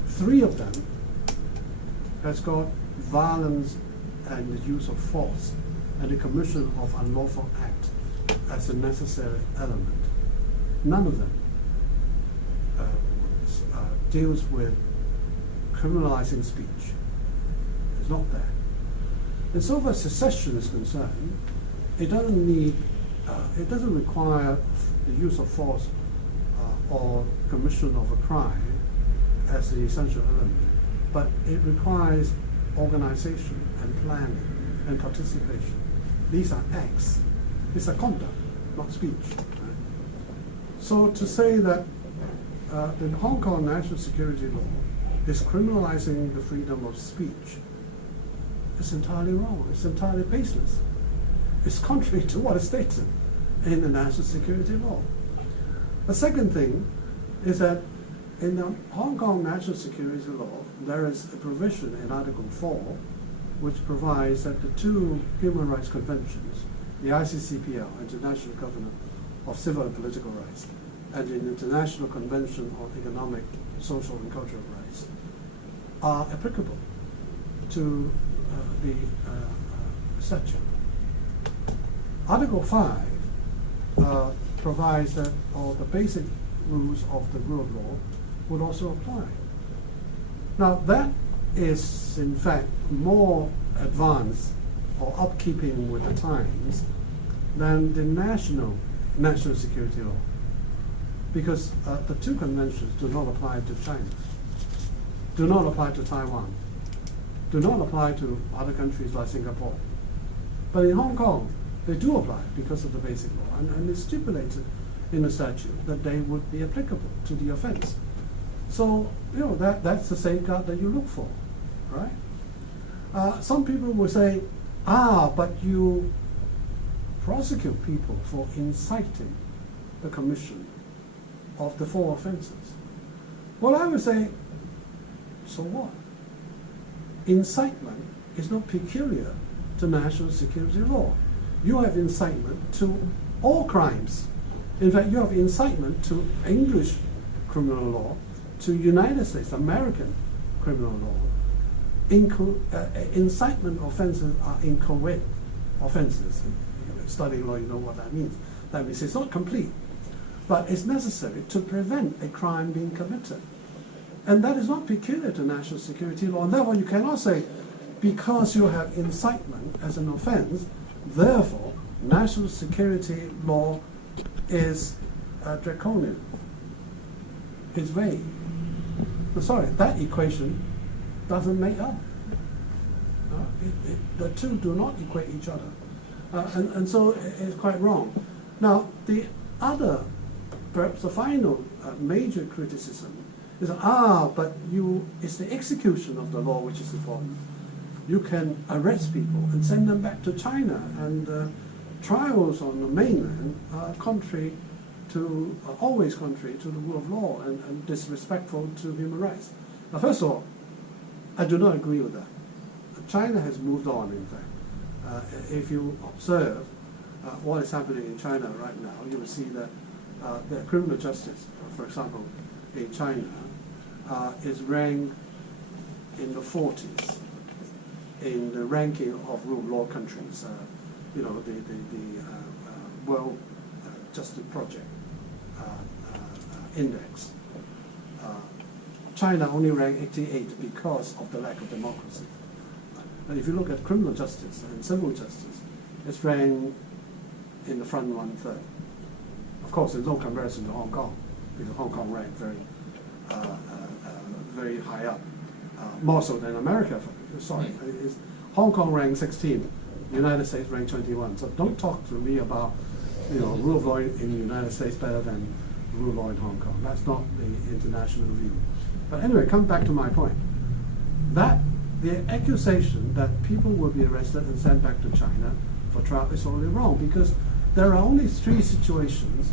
3 of them has got violence and the use of force and the commission of unlawful act as a necessary element. None of them deals with criminalizing speech. It's not there. And so far as secession is concerned, it doesn't require the use of force or commission of a crime as the essential element, but it requires organization and planning and participation. These are acts. These are conduct, not speech. Right? So to say that the Hong Kong national security law is criminalizing the freedom of speech is entirely wrong. It's entirely baseless. It's contrary to what is stated in the national security law. The second thing is that in the Hong Kong national security law, there is a provision in Article 4 which provides that the 2 human rights conventions, the ICCPR, International Covenant of Civil and Political Rights, and the International Convention on Economic, Social and Cultural Rights, are applicable to the statute. Article 5 provides that all the basic rules of the rule of law would also apply. Now that is in fact more advanced or upkeeping with the times than the national security law, because the 2 conventions do not apply to China, do not apply to Taiwan, do not apply to other countries like Singapore. But in Hong Kong, they do apply because of the basic law, and it's stipulated in the statute that they would be applicable to the offense. So, that's the safeguard that you look for, right? Some people will say, but you prosecute people for inciting the commission of the 4 offenses. Well, I would say, so what? Incitement is not peculiar to national security law. You have incitement to all crimes. In fact, you have incitement to English criminal law, to United States, American criminal law. Incitement offenses are inchoate offenses. Studying law, you know what that means. That means it's not complete, but it's necessary to prevent a crime being committed. And that is not peculiar to national security law. And therefore, you cannot say, because you have incitement as an offense, therefore, national security law is draconian. It's vague. Sorry, that equation doesn't make up. The 2 do not equate each other. And so it's quite wrong. Now, the other, perhaps the final major criticism is, but it's the execution of the law which is important. You can arrest people and send them back to China, and trials on the mainland are contrary always contrary to the rule of law and disrespectful to human rights. Now, first of all, I do not agree with that. China has moved on, in fact. If you observe what is happening in China right now, you will see that the criminal justice, for example, in China, is ranked in the 40s in the ranking of rule of law countries. The World Justice Project Index. China only ranked 88 because of the lack of democracy. But if you look at criminal justice and civil justice, it's ranked in the front 1/3. Of course, there's no comparison to Hong Kong, because Hong Kong ranked very high up, more so than America. Hong Kong ranked 16, the United States ranked 21. So don't talk to me about rule of law in the United States better than rule of law in Hong Kong. That's not the international view. But anyway, come back to my point. That the accusation that people will be arrested and sent back to China for trial is totally wrong, because there are only 3 situations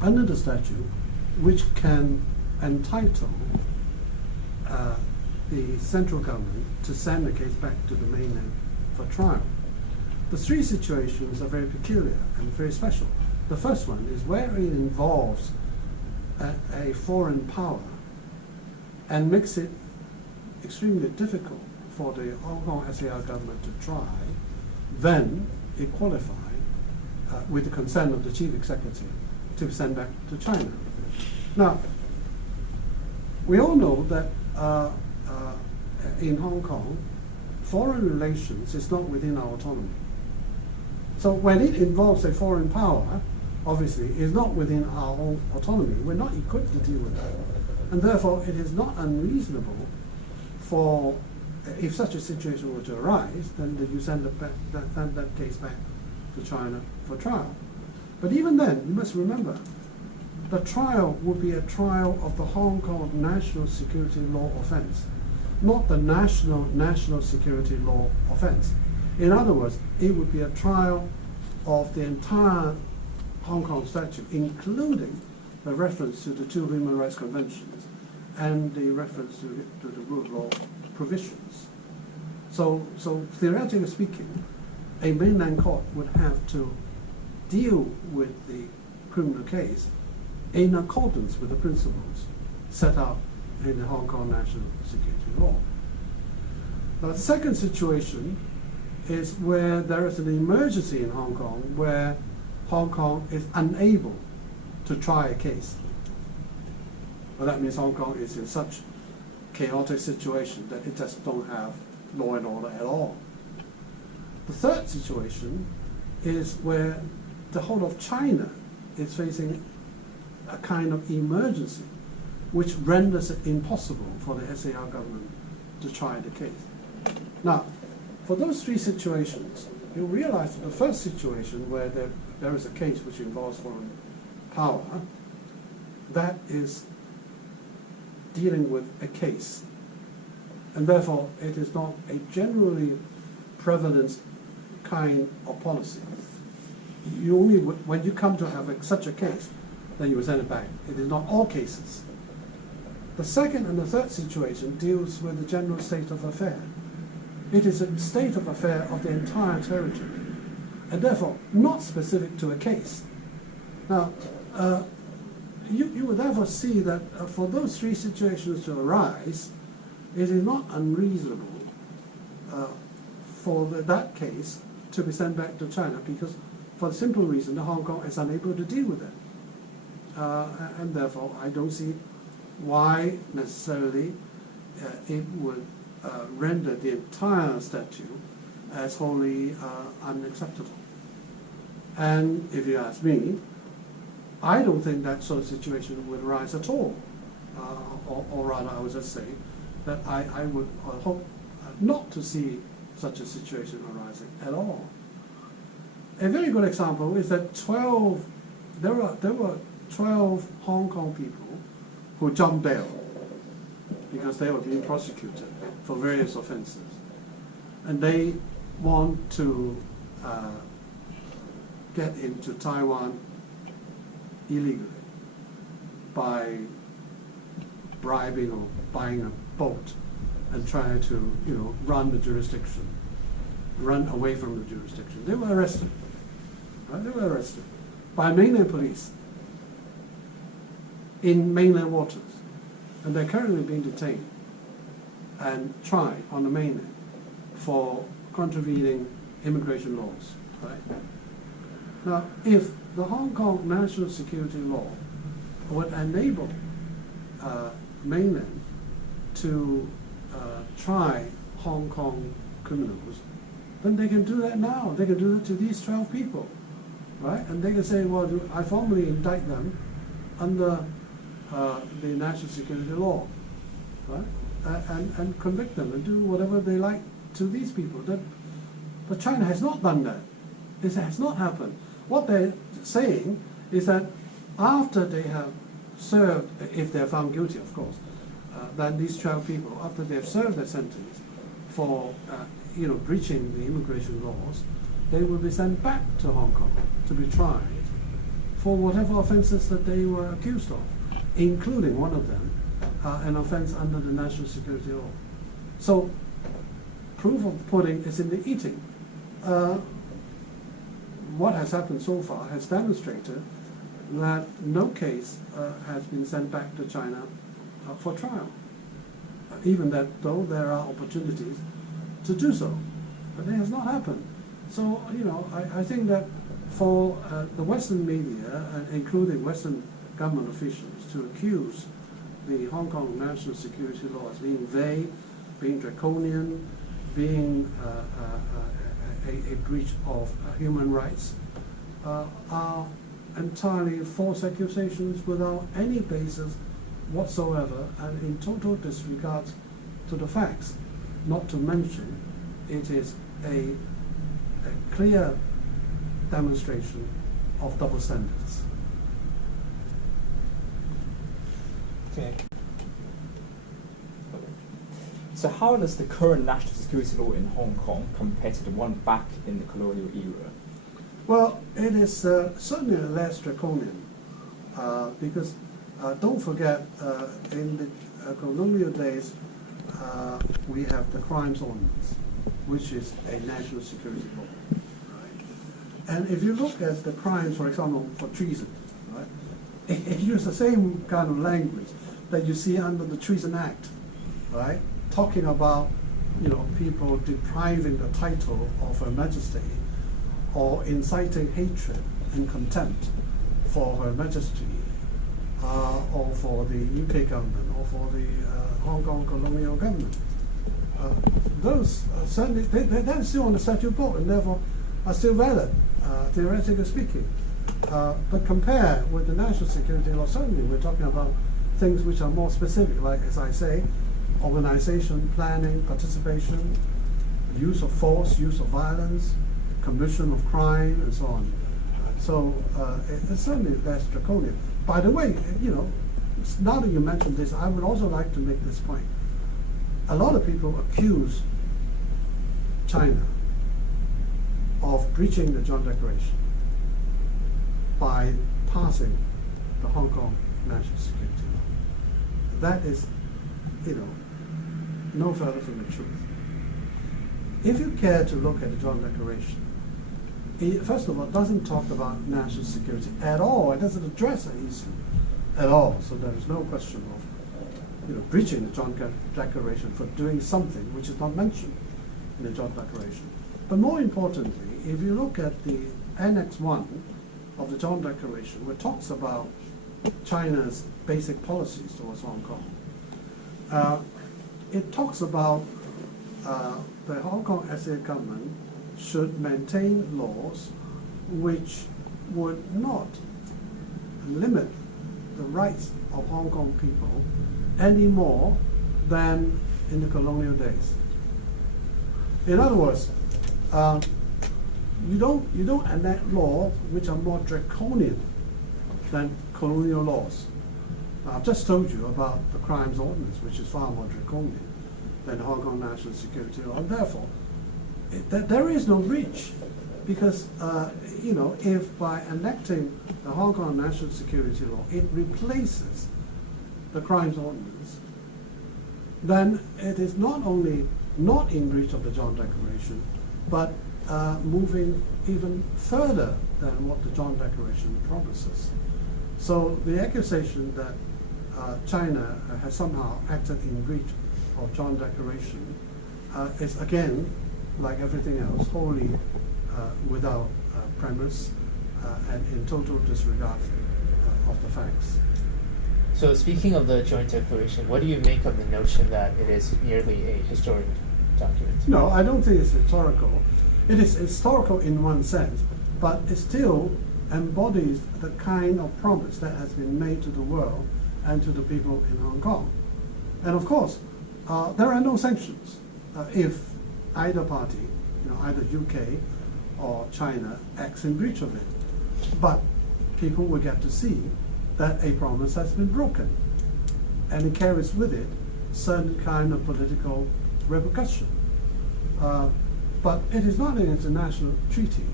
under the statute which can entitle the central government to send the case back to the mainland for trial. The 3 situations are very peculiar and very special. The first one is where it involves a foreign power and makes it extremely difficult for the Hong Kong SAR government to try, then it qualifies with the consent of the chief executive to send back to China. Now, we all know that in Hong Kong, foreign relations is not within our autonomy. So when it involves a foreign power, obviously, is not within our own autonomy. We're not equipped to deal with that. And therefore, it is not unreasonable for, if such a situation were to arise, then that you send that case back to China for trial. But even then, you must remember, the trial would be a trial of the Hong Kong national security law offense, not the national security law offense. In other words, it would be a trial of the entire Hong Kong statute, including the reference to the 2 human rights conventions and the reference to the rule of law provisions. So theoretically speaking, a mainland court would have to deal with the criminal case in accordance with the principles set out in the Hong Kong national security law. Now, the second situation is where there is an emergency in Hong Kong, where Hong Kong is unable to try a case. Well, that means Hong Kong is in such chaotic situation that it just don't have law and order at all. The third situation is where the whole of China is facing a kind of emergency which renders it impossible for the SAR government to try the case. Now, for those 3 situations, you realize that the first situation where there is a case which involves foreign power, that is dealing with a case. And therefore, it is not a generally prevalent kind of policy. You only when you come to have such a case, then you will send it back. It is not all cases. The second and the third situation deals with the general state of affair. It is a state of affair of the entire territory, and therefore not specific to a case. Now, you would therefore see that for those 3 situations to arise, it is not unreasonable for that case to be sent back to China, because for the simple reason that Hong Kong is unable to deal with it. And therefore, I don't see why necessarily it would render the entire statute as wholly unacceptable. And if you ask me, I don't think that sort of situation would arise at all. Or rather, I would just say that I would hope not to see such a situation arising at all. A very good example is that there were 12 Hong Kong people who jumped bail because they were being prosecuted for various offenses. And they want to get into Taiwan illegally by bribing or buying a boat and trying to, run the jurisdiction, run away from the jurisdiction. They were arrested. Right? They were arrested by mainland police in mainland waters. And they're currently being detained and tried on the mainland for contravening immigration laws. Right? Now, if the Hong Kong national security law would enable mainland to try Hong Kong criminals, then they can do that now. They can do that to these 12 people, right? And they can say, well, I formally indict them under the national security law, right? And convict them and do whatever they like to these people. But China has not done that. It has not happened. What they're saying is that after they have served, if they're found guilty, of course, then these 12 people, after they've served their sentence for breaching the immigration laws, they will be sent back to Hong Kong to be tried for whatever offences that they were accused of, including one of them, an offence under the national security law. So, proof of the pudding is in the eating. What has happened so far has demonstrated that no case has been sent back to China for trial, even that though there are opportunities to do so, but it has not happened. So, I think that for the Western media, including Western government officials, to accuse the Hong Kong national security law as being vague, being draconian, being a breach of human rights, are entirely false accusations without any basis whatsoever and in total disregard to the facts. Not to mention, it is a clear demonstration of double standards. Okay. So how does the current national security law in Hong Kong compare to the one back in the colonial era? Well, it is certainly less draconian because don't forget, in the colonial days, we have the crimes ordinance, which is a national security law. Right? And if you look at the crimes, for example, for treason, right, it uses the same kind of language that you see under the Treason Act, right? Talking about, people depriving the title of Her Majesty or inciting hatred and contempt for Her Majesty or for the UK government or for the Hong Kong colonial government. Those certainly, they're still on the statute book and therefore are still valid, theoretically speaking. But compare with the national security law, certainly we're talking about things which are more specific, like, as I say, organization, planning, participation, use of force, use of violence, commission of crime, and so on. So it's certainly less draconian. By the way, now that you mentioned this, I would also like to make this point. A lot of people accuse China of breaching the Joint Declaration by passing the Hong Kong national security law. That is, no further from the truth. If you care to look at the Joint Declaration, it, first of all, doesn't talk about national security at all. It doesn't address the issue at all. So there is no question of, breaching the Joint Declaration for doing something which is not mentioned in the Joint Declaration. But more importantly, if you look at the Annex 1 of the Joint Declaration, which talks about China's basic policies towards Hong Kong, it talks about the Hong Kong SAR government should maintain laws which would not limit the rights of Hong Kong people any more than in the colonial days. In other words, you don't enact laws which are more draconian than colonial laws. Now, I've just told you about the crimes ordinance, which is far more draconian than the Hong Kong national security law, and therefore there is no breach because, you know, if by enacting the Hong Kong National Security Law, it replaces the crimes ordinance, then it is not only not in breach of the John Declaration, but moving even further than what the John Declaration promises. So the accusation that China has somehow acted in breach of John Declaration is, again, like everything else, wholly without premise and in total disregard of the facts. So speaking of the joint declaration, what do you make of the notion that it is merely a historic document? No, I don't think it's historical. It is historical in one sense, but it still embodies the kind of promise that has been made to the world and to the people in Hong Kong. And of course, there are no sanctions if either party, you know, either UK or China, acts in breach of it. But people will get to see that a promise has been broken, and it carries with it certain kind of political repercussion. But it is not an international treaty,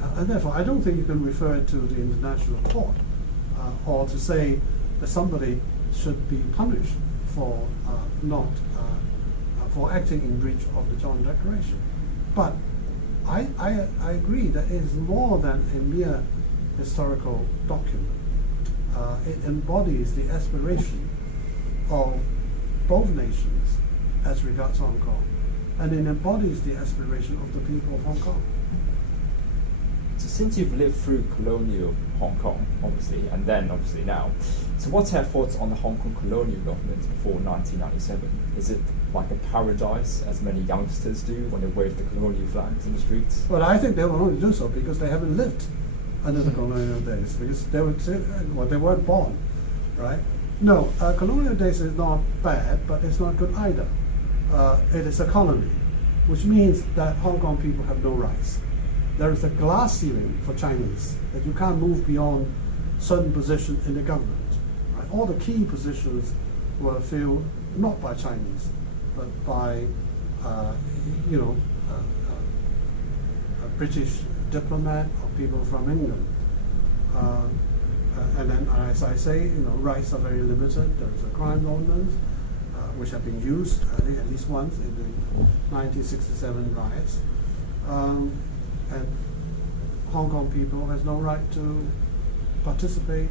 and therefore I don't think you can refer it to the international court or to say that somebody should be punished for for acting in breach of the John Declaration. But I agree that it is more than a mere historical document. It embodies the aspiration of both nations as regards Hong Kong, and it embodies the aspiration of the people of Hong Kong. So since you've lived through colonial Hong Kong, obviously, and then obviously now, so what's your thoughts on the Hong Kong colonial government before 1997? Is it like a paradise, as many youngsters do when they wave the colonial flags in the streets? Well, I think they will only do so because they haven't lived under the colonial days, because they weren't born, right? No, colonial days is not bad, but it's not good either. It is a colony, which means that Hong Kong people have no rights. There is a glass ceiling for Chinese, that you can't move beyond certain positions in the government. Right? All the key positions were filled not by Chinese, but by a British diplomat or people from England. And then, as I say, you know, rights are very limited. There is a crime ordinance, which have been used, I think, at least once in the 1967 riots. And Hong Kong people has no right to participate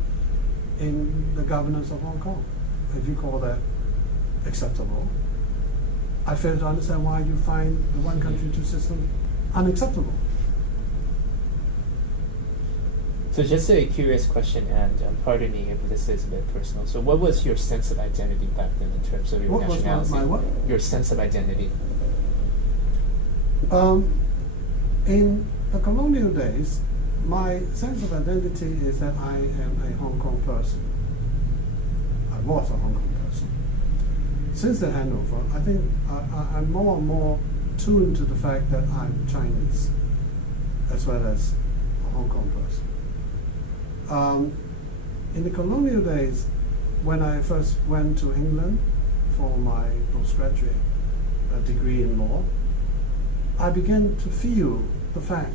in the governance of Hong Kong. If you call that acceptable, I fail to understand why you find the one country, two system unacceptable. So just a curious question, and pardon me if this is a bit personal. So what was your sense of identity back then in terms of your What was nationality? my what? Your sense of identity. In the colonial days, my sense of identity is that I am a Hong Kong person. I was a Hong Kong person. Since the handover, I think I'm more and more tuned to the fact that I'm Chinese, as well as a Hong Kong person. In the colonial days, when I first went to England for my postgraduate degree in law, I began to feel the fact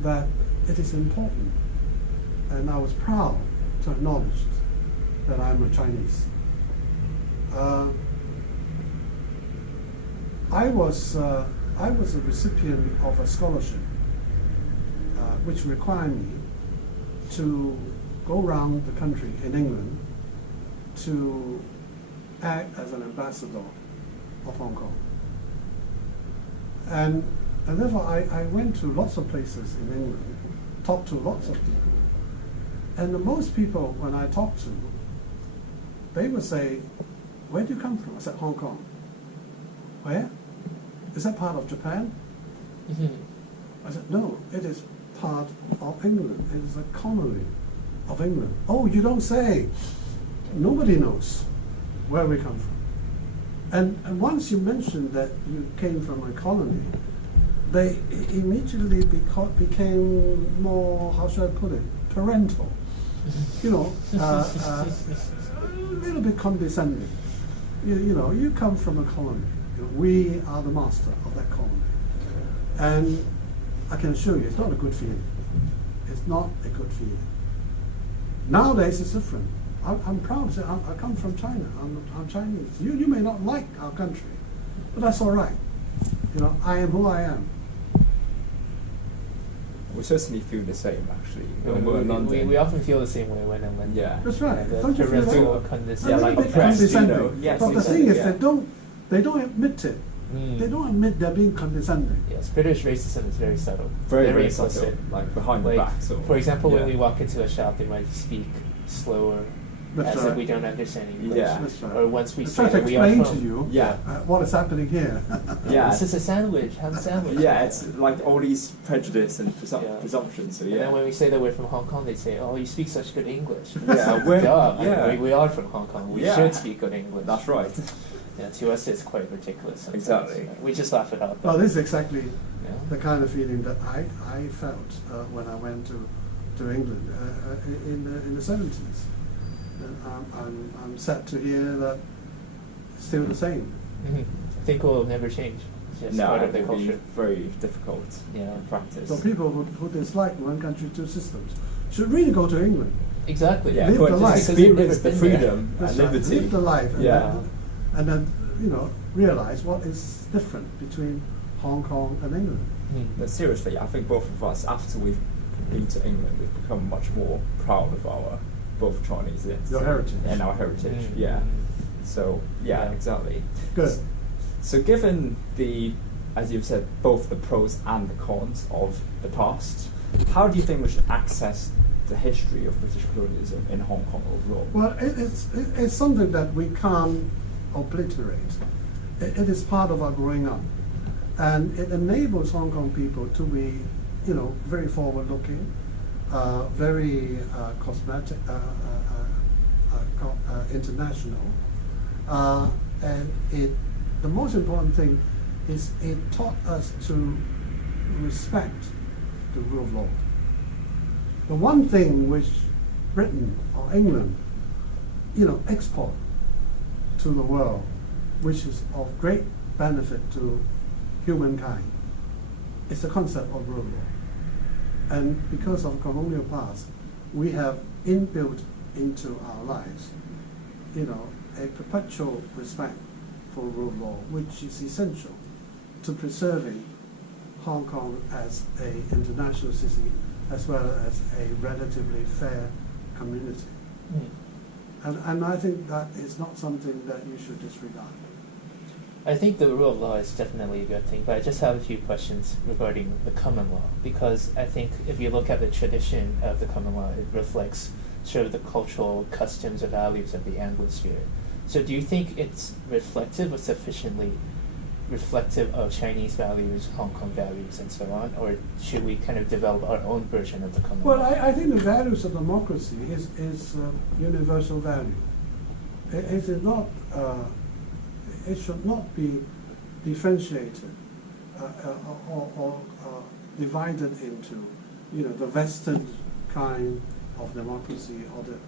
that it is important, and I was proud to acknowledge that I'm a Chinese. I was a recipient of a scholarship which required me to go around the country in England to act as an ambassador of Hong Kong. And therefore I went to lots of places in England, talked to lots of people. And the most people, when I talked to, they would say, "Where do you come from?" I said, "Hong Kong." "Where? Is that part of Japan?" I said, "No, it is part of England. It is a colony of England." "Oh, you don't say." Nobody knows where we come from. And once you mentioned that you came from a colony, they immediately became more, how should I put it, parental. You know, a little bit condescending. You know, you come from a colony. You know, we are the master of that colony. And I can assure you, it's not a good feeling. It's not a good feeling. Nowadays, it's different. I'm proud to say I come from China. I'm Chinese. You may not like our country, but that's all right. You know, I am who I am. We certainly feel the same, actually. When we're in London. We often feel the same way when Yeah. That's right. the Don't you feel parental that? condescension. A little bit oppressed, you condescending. know. Yes, but the exactly, thing is, yeah. they don't admit it. They don't admit they're being condescending. Yes, British racism is very subtle. Very implicit. subtle, like behind the Like, back. So, for example, when yeah. we walk into a shop, they might speak slower, That's as right. if we don't understand English. Yeah. That's right. Or once we I say try to that we are explain from, to you Yeah. what is happening here. Yeah. This is a sandwich. Have a sandwich. Yeah, it's like all these prejudice and Yeah. presumptions. So And yeah. then when we say that we're from Hong Kong, they say, "Oh, you speak such good English." Yeah, we're- Duh, yeah. we are from Hong Kong. We Yeah. should speak good English. That's right. Yeah, to us, it's quite ridiculous. Sometimes. Exactly. We just laugh it up. Well, this is exactly Yeah. the kind of feeling that I felt when I went to England in the 70s. And I'm sad to hear that it's still the same. I think it will never change. It's just No, part it of the will be culture. very difficult Yeah. in practice. So people who dislike one country, two systems should really go to England. Exactly. Yeah, Live but the just life. experience the Because they've never been there. freedom and That's right. liberty. Live the life. Yeah. And then, you know, realize what is different between Hong Kong and England. But seriously, I think both of us, after we've been to England, we've become much more proud of our both Chinese Your heritage. and our heritage. Mm. Yeah. So yeah, Yeah. exactly. Good. So given the, as you've said, both the pros and the cons of the past, how do you think we should access the history of British colonialism in Hong Kong overall? Well, it's something that we can't obliterate. It is part of our growing up. And it enables Hong Kong people to be, you know, very forward-looking, very cosmetic, international. And the most important thing is it taught us to respect the rule of law. The one thing which Britain or England, you know, export to the world, which is of great benefit to humankind, is the concept of rule of law. And because of colonial past, we have inbuilt into our lives, you know, a perpetual respect for rule of law, which is essential to preserving Hong Kong as an international city, as well as a relatively fair community. And I think that is not something that you should disregard. I think the rule of law is definitely a good thing, but I just have a few questions regarding the common law, because I think if you look at the tradition of the common law, it reflects sort of the cultural customs or values of the Anglosphere. So do you think it's reflective or sufficiently reflective of Chinese values, Hong Kong values, and so on, or should we kind of develop our own version of the common Well, law? I think the values of democracy is universal value. It is not. It should not be differentiated or divided into, you know, the Western kind of democracy or the,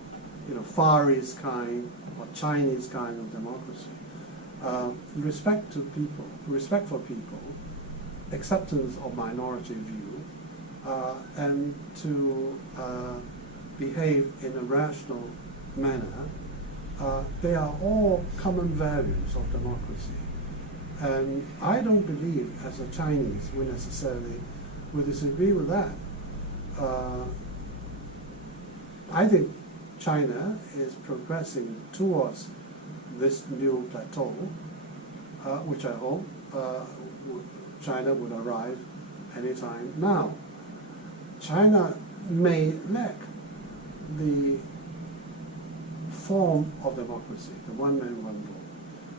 you know, Far East kind or Chinese kind of democracy. Respect to people, respect for people, acceptance of minority view, and to behave in a rational manner. They are all common values of democracy. And I don't believe, as a Chinese, we necessarily would disagree with that. I think China is progressing towards this new plateau, which I hope China would arrive anytime now. China may lack the form of democracy, the one man, one vote,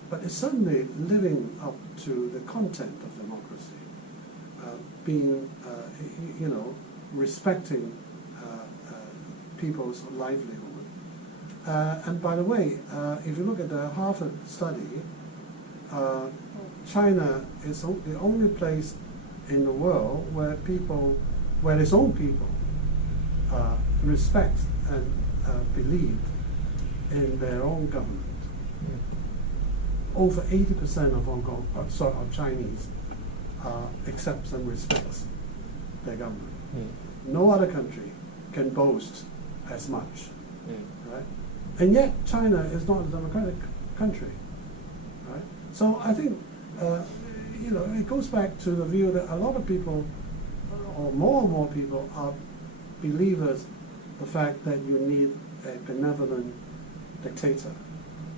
but it's certainly living up to the content of democracy, being, you know, respecting people's livelihood. And by the way, if you look at the Harvard study, China is the only place in the world where its own people respect and believe in their own government. Over 80% of Hong Kong, of Chinese, accepts and respects their government. Mm. No other country can boast as much, Mm. right? And yet China is not a democratic country, right? So I think, it goes back to the view that a lot of people, or more and more people, are believers the fact that you need a benevolent dictator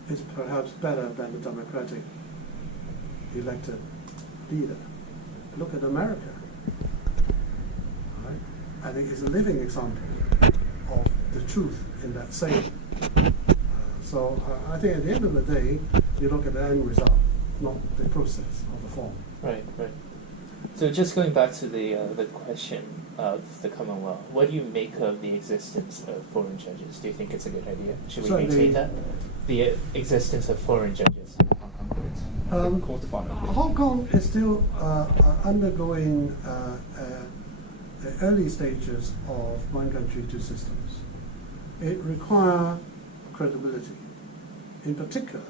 is perhaps better than the democratic elected leader. Look at America. Right? I think it's a living example of the truth in that saying. So I think at the end of the day, you look at the end result, not the process of the form. Right, right. So just going back to the question of the common law, what do you make of the existence of foreign judges? Do you think it's a good idea? Should we maintain that? The existence of foreign judges in Hong Kong courts? Court of Honor. Hong Kong is still undergoing the early stages of one country, two systems. It requires credibility. In particular,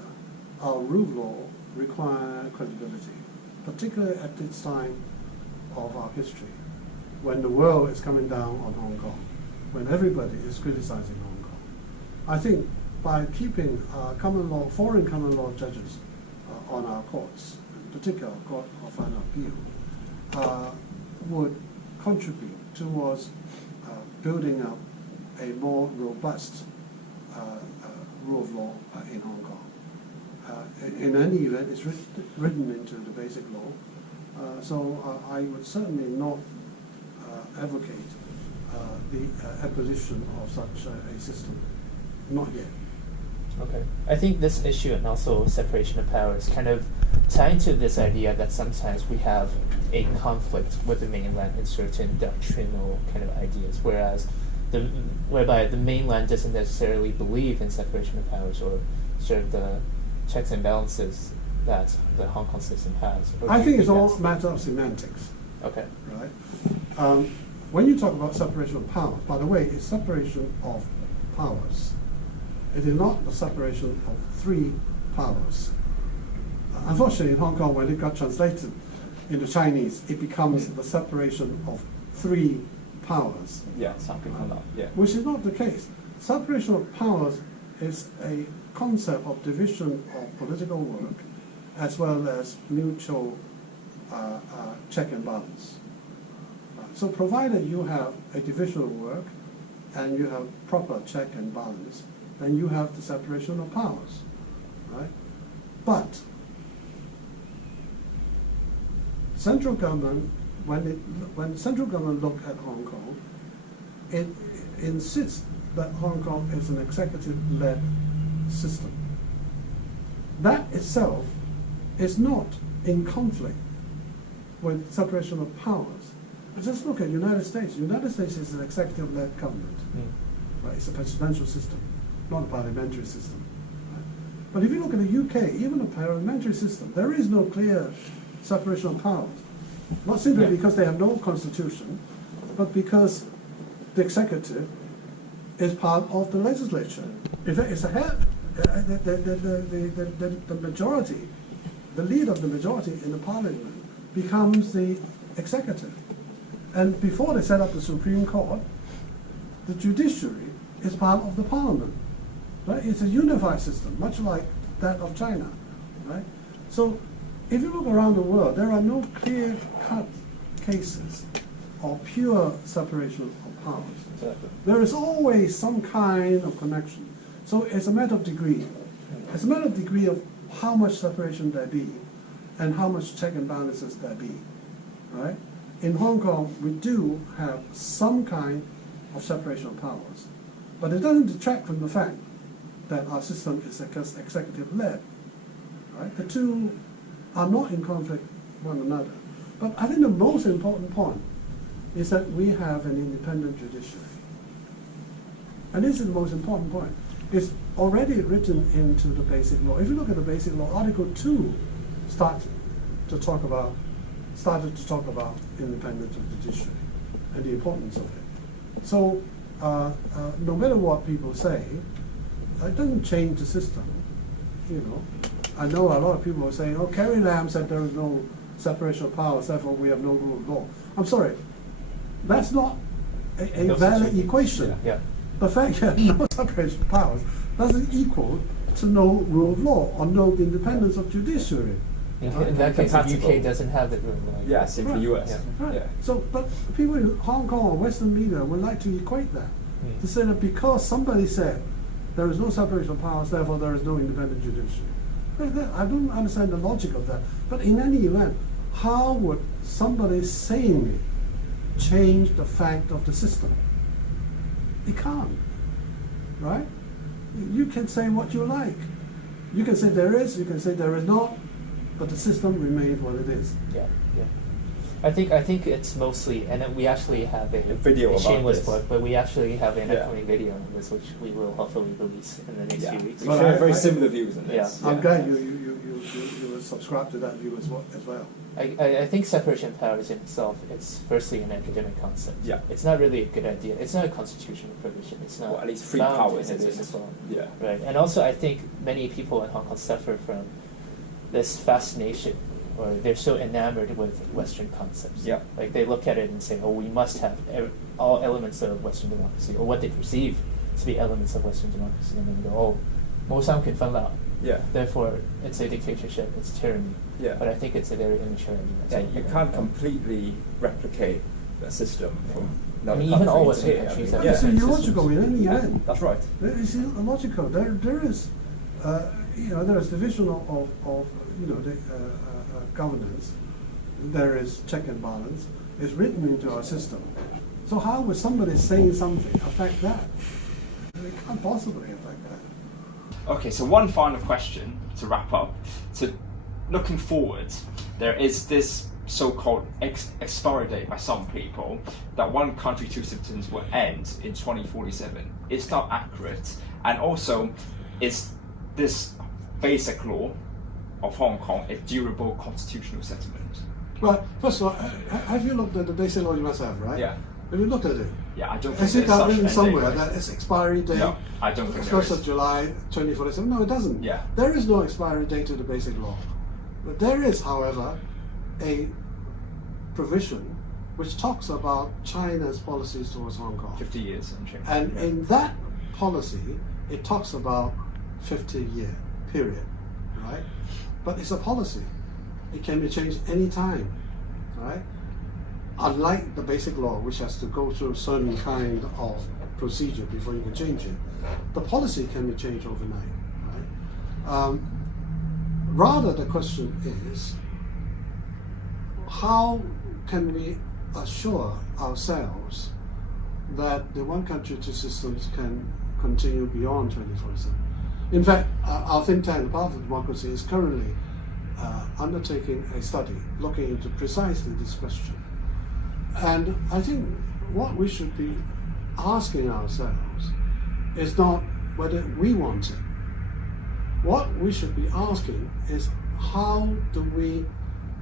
our rule of law requires credibility, particularly at this time of our history, when the world is coming down on Hong Kong, when everybody is criticizing Hong Kong. I think by keeping common law, foreign common law judges on our courts, in particular Court of Final Appeal, would contribute towards building up a more robust rule of law in Hong Kong. In any event, it's written into the basic law, so I would certainly not advocate the abolition of such a system. Not yet. Okay. I think this issue and also separation of powers kind of tie into this idea that sometimes we have a conflict with the mainland in certain doctrinal kind of ideas, whereby the mainland doesn't necessarily believe in separation of powers or sort of the checks and balances that the Hong Kong system has. I think it's all a matter of semantics. Okay. Right? When you talk about separation of powers, by the way, it's separation of powers. It is not the separation of three powers. Unfortunately, in Hong Kong, when it got translated into Chinese, it becomes the separation of three powers. Yeah, some people not. Yeah. Which is not the case. Separation of powers is a concept of division of political work as well as mutual check and balance. So provided you have a division of work and you have proper check and balance, then you have the separation of powers, right? But central government, when central government look at Hong Kong, it insists that Hong Kong is an executive-led system. That itself is not in conflict with separation of powers. Just look at United States. United States is an executive-led government. Right? It's a presidential system, not a parliamentary system. Right? But if you look at the UK, even a parliamentary system, there is no clear separation of powers. Not simply because they have no constitution, but because the executive is part of the legislature. In fact, it's a head, the majority, the leader of the majority in the parliament becomes the executive. And before they set up the Supreme Court, the judiciary is part of the parliament. Right? It's a unified system, much like that of China. Right? So if you look around the world, there are no clear-cut cases of pure separation of powers. Exactly. There is always some kind of connection. So it's a matter of degree. It's a matter of degree of how much separation there be and how much check and balances there be. Right? In Hong Kong, we do have some kind of separation of powers, but it doesn't detract from the fact that our system is executive-led. Right? The two are not in conflict with one another. But I think the most important point is that we have an independent judiciary. And this is the most important point. It's already written into the basic law. If you look at the basic law, Article 2 started to talk about independence of the judiciary and the importance of it. So no matter what people say, it doesn't change the system. You know, I know a lot of people are saying, "Oh, Carrie Lam said there is no separation of powers, therefore we have no rule of law." I'm sorry. That's not a No valid such thing. equation. Yeah. The fact that no separation of powers doesn't equal to no rule of law or no independence of judiciary. In that case, the Compatible. UK doesn't have the rule of law. Yeah, same for Right. US. Yeah. Right. Yeah. So, but people in Hong Kong or Western media would like to equate that. To say that because somebody said there is no separation of powers, therefore there is no independent judiciary. I don't understand the logic of that. But in any event, how would somebody saying it change the fact of the system? It can't, right? You can say what you like. You can say there is, you can say there is not, but the system remains what it is. Yeah, yeah. I think it's mostly, and then we actually have a video about shameless this. plug, but we actually have an Yeah. upcoming video on this, which we will hopefully release in the next Yeah. few weeks. We Well, share I- very I- similar views on this. Yeah. I'm glad you will subscribe to that view as well. I think separation of powers in itself, it's firstly an academic concept. Yeah. It's not really a good idea. It's not a constitutional provision. It's not Well, at least free found powers in the isn't. basis law. Yeah. Right. And also I think many people in Hong Kong suffer from this fascination, or they're so enamored with Western concepts. Yeah. Like they look at it and say, oh, we must have all elements of Western democracy, or what they perceive to be elements of Western democracy, and then go, oh, 冇三權分立. Yeah. Therefore, it's a dictatorship, it's tyranny. Yeah. But I think it's a very immature argument. Yeah, you can't completely replicate a system from another I mean, even country all into Western here. countries I have mean, It's Yeah. illogical in any event. That's right. It's illogical. There is, there is division of the governance. There is check and balance. It's written into our system. So how would somebody saying something affect that? It can't possibly affect that. Okay, so one final question to wrap up. So, looking forward, there is this so-called expiry date by some people that one country, two systems will end in 2047. Is that accurate? And also, is this basic law of Hong Kong a durable constitutional settlement? Well, first of all, have you looked at the basic law? You must have, right? Yeah. Have you looked at it? Yeah, I don't think Is it there's such written a somewhere thing, right? that its expiry date? No, I don't think there 1st of is. July 2047. No, it doesn't. Yeah. There is no expiry date to the basic law. But there is, however, a provision which talks about China's policies towards Hong Kong. 50 years and change. And in that policy, it talks about 50-year period, right? But it's a policy. It can be changed any time, right? Unlike the basic law, which has to go through a certain kind of procedure before you can change it, the policy can be changed overnight, right? Rather, the question is, how can we assure ourselves that the one country, two systems can continue beyond 2047? In fact, our think tank, the Path of Democracy, is currently undertaking a study looking into precisely this question. And I think what we should be asking ourselves is not whether we want it. What we should be asking is, how do we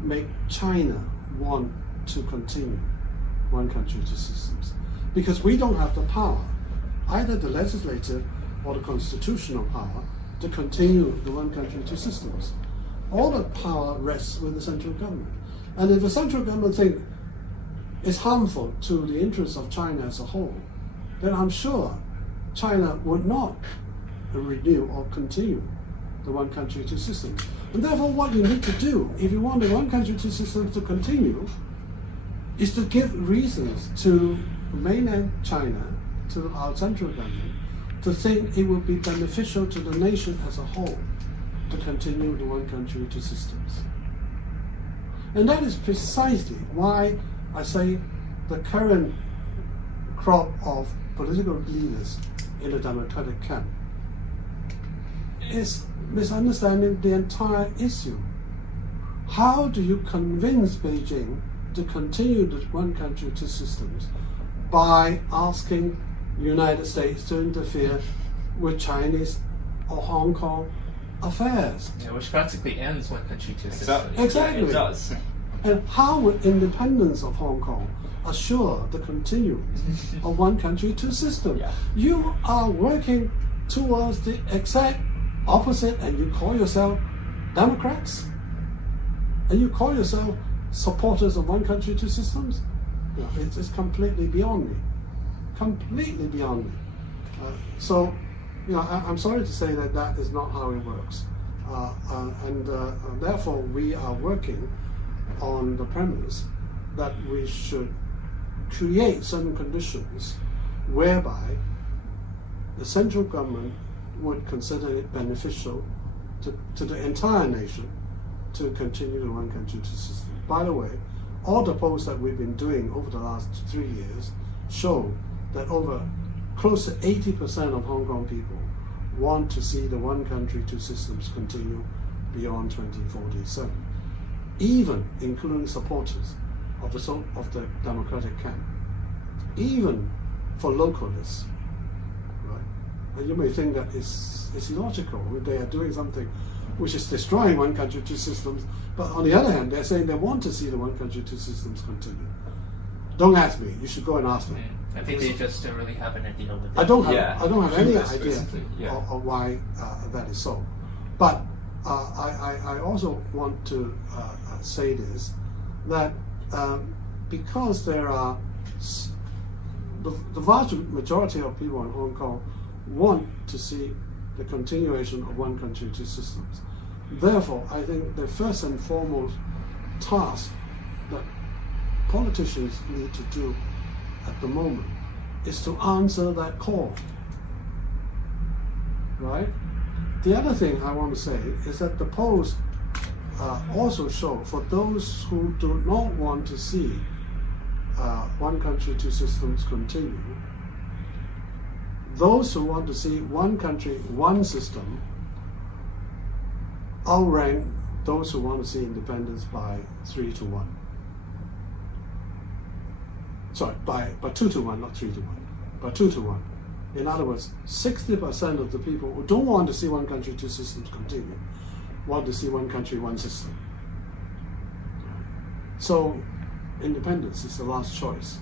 make China want to continue one country, two systems? Because we don't have the power, either the legislative or the constitutional power, to continue the one country, two systems. All the power rests with the central government. And if the central government thinks it's harmful to the interests of China as a whole, then I'm sure China would not renew or continue the one country, two systems. And therefore what you need to do, if you want the one country, two systems to continue, is to give reasons to mainland China, to our central government, to think it would be beneficial to the nation as a whole to continue the one country, two systems. And that is precisely why I say the current crop of political leaders in the democratic camp is misunderstanding the entire issue. How do you convince Beijing to continue the one country, two systems by asking the United States to interfere with Chinese or Hong Kong affairs? Yeah, which practically ends one country, two Exactly. Exactly. It does. And how would independence of Hong Kong assure the continuance of one country, two systems? Yeah. You are working towards the exact opposite, and you call yourself Democrats? And you call yourself supporters of one country, two systems? You know, it's completely beyond me. Completely beyond me. So, you know, I'm sorry to say that that is not how it works. And therefore, we are working on the premise that we should create certain conditions whereby the central government would consider it beneficial to the entire nation to continue the one country, two system. By the way, all the polls that we've been doing over the last 3 years show that over close to 80% of Hong Kong people want to see the one country, two systems continue beyond 2047, even including supporters of the democratic camp, even for localists, right? And you may think that it's illogical. They are doing something which is destroying one country, two systems, but on the other hand, they're saying they want to see the one country, two systems continue. Don't ask me. You should go and ask them. I think they just don't really have an idea with it. I don't have any Yes, idea basically, yeah. of why that is so. But I also want to say this, that because there are the vast majority of people in Hong Kong want to see the continuation of one country, two systems. Therefore, I think the first and foremost task that politicians need to do at the moment is to answer that call, right? The other thing I want to say is that the polls also show, for those who do not want to see one country, two systems continue, those who want to see one country, one system outrank those who want to see independence by 3 to 1. Sorry, by 2 to 1, not 3 to 1, by 2 to 1. In other words, 60% of the people who don't want to see one country, two systems continue want to see one country, one system. So, independence is the last choice,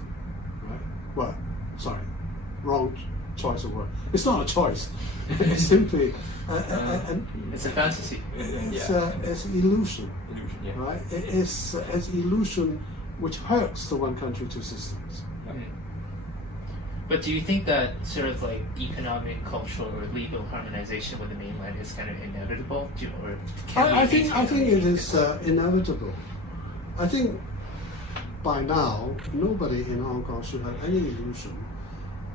right? Well, sorry, wrong choice of word. It's not a choice. It's simply it's a fantasy. it's an illusion, Yeah. right? It's illusion which hurts the one country, two systems. But do you think that sort of like economic, cultural, or legal harmonization with the mainland is kind of inevitable? I think it is inevitable. I think by now nobody in Hong Kong should have any illusion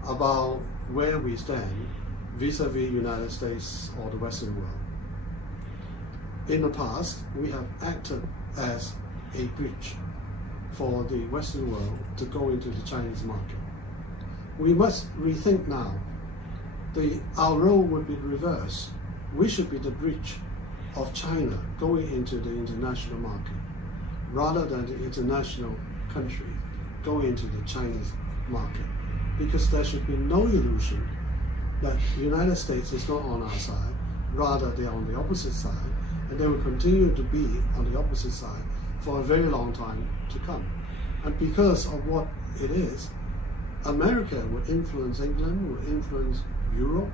about where we stand vis-a-vis United States or the Western world. In the past, we have acted as a bridge for the Western world to go into the Chinese market. We must rethink now. Our role would be reversed. We should be the bridge of China going into the international market, rather than the international country going into the Chinese market. Because there should be no illusion that the United States is not on our side, rather they are on the opposite side, and they will continue to be on the opposite side for a very long time to come. And because of what it is, America will influence England, will influence Europe,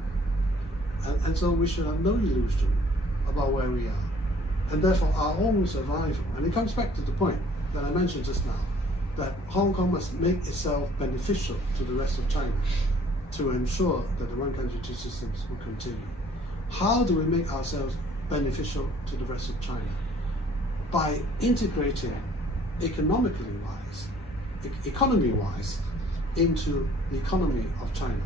and so we should have no illusion about where we are. And therefore our own survival, and it comes back to the point that I mentioned just now, that Hong Kong must make itself beneficial to the rest of China to ensure that the one country, two systems will continue. How do we make ourselves beneficial to the rest of China? By integrating economy-wise, into the economy of China,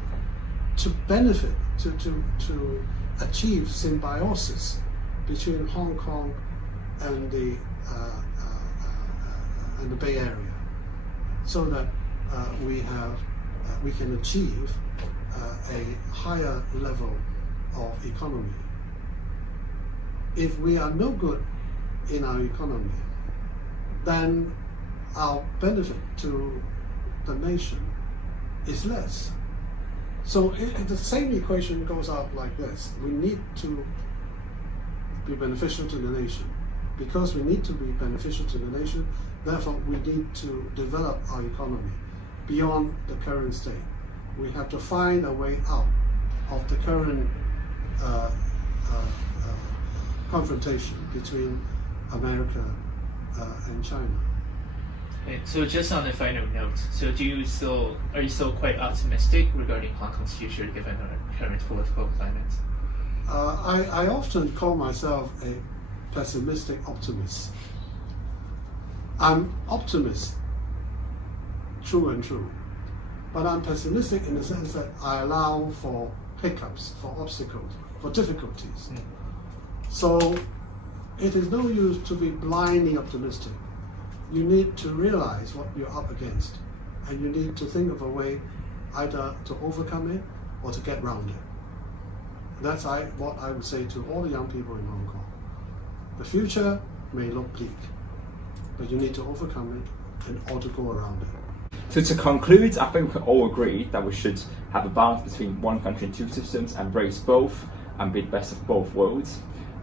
to benefit, to achieve symbiosis between Hong Kong and the Bay Area, so that we can achieve a higher level of economy. If we are no good in our economy, then our benefit to the nation is less. So the same equation goes out like this. We need to be beneficial to the nation. Because we need to be beneficial to the nation, therefore we need to develop our economy beyond the current state. We have to find a way out of the current confrontation between America and China. Okay, so just on a final note, so are you still quite optimistic regarding Hong Kong's future given our current political climate? I often call myself a pessimistic optimist. I'm optimist, true and true, but I'm pessimistic in the sense that I allow for hiccups, for obstacles, for difficulties. So it is no use to be blindly optimistic. You need to realize what you're up against, and you need to think of a way either to overcome it or to get around it. That's what I would say to all the young people in Hong Kong. The future may look bleak, but you need to overcome it and or to go around it. So to conclude, I think we can all agree that we should have a balance between one country and two systems, embrace both and be the best of both worlds.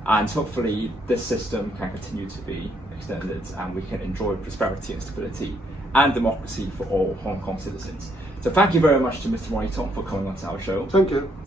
And hopefully this system can continue to be extended and we can enjoy prosperity and stability and democracy for all Hong Kong citizens. So thank you very much to Mr. Ronny Tong for coming on to our show. Thank you.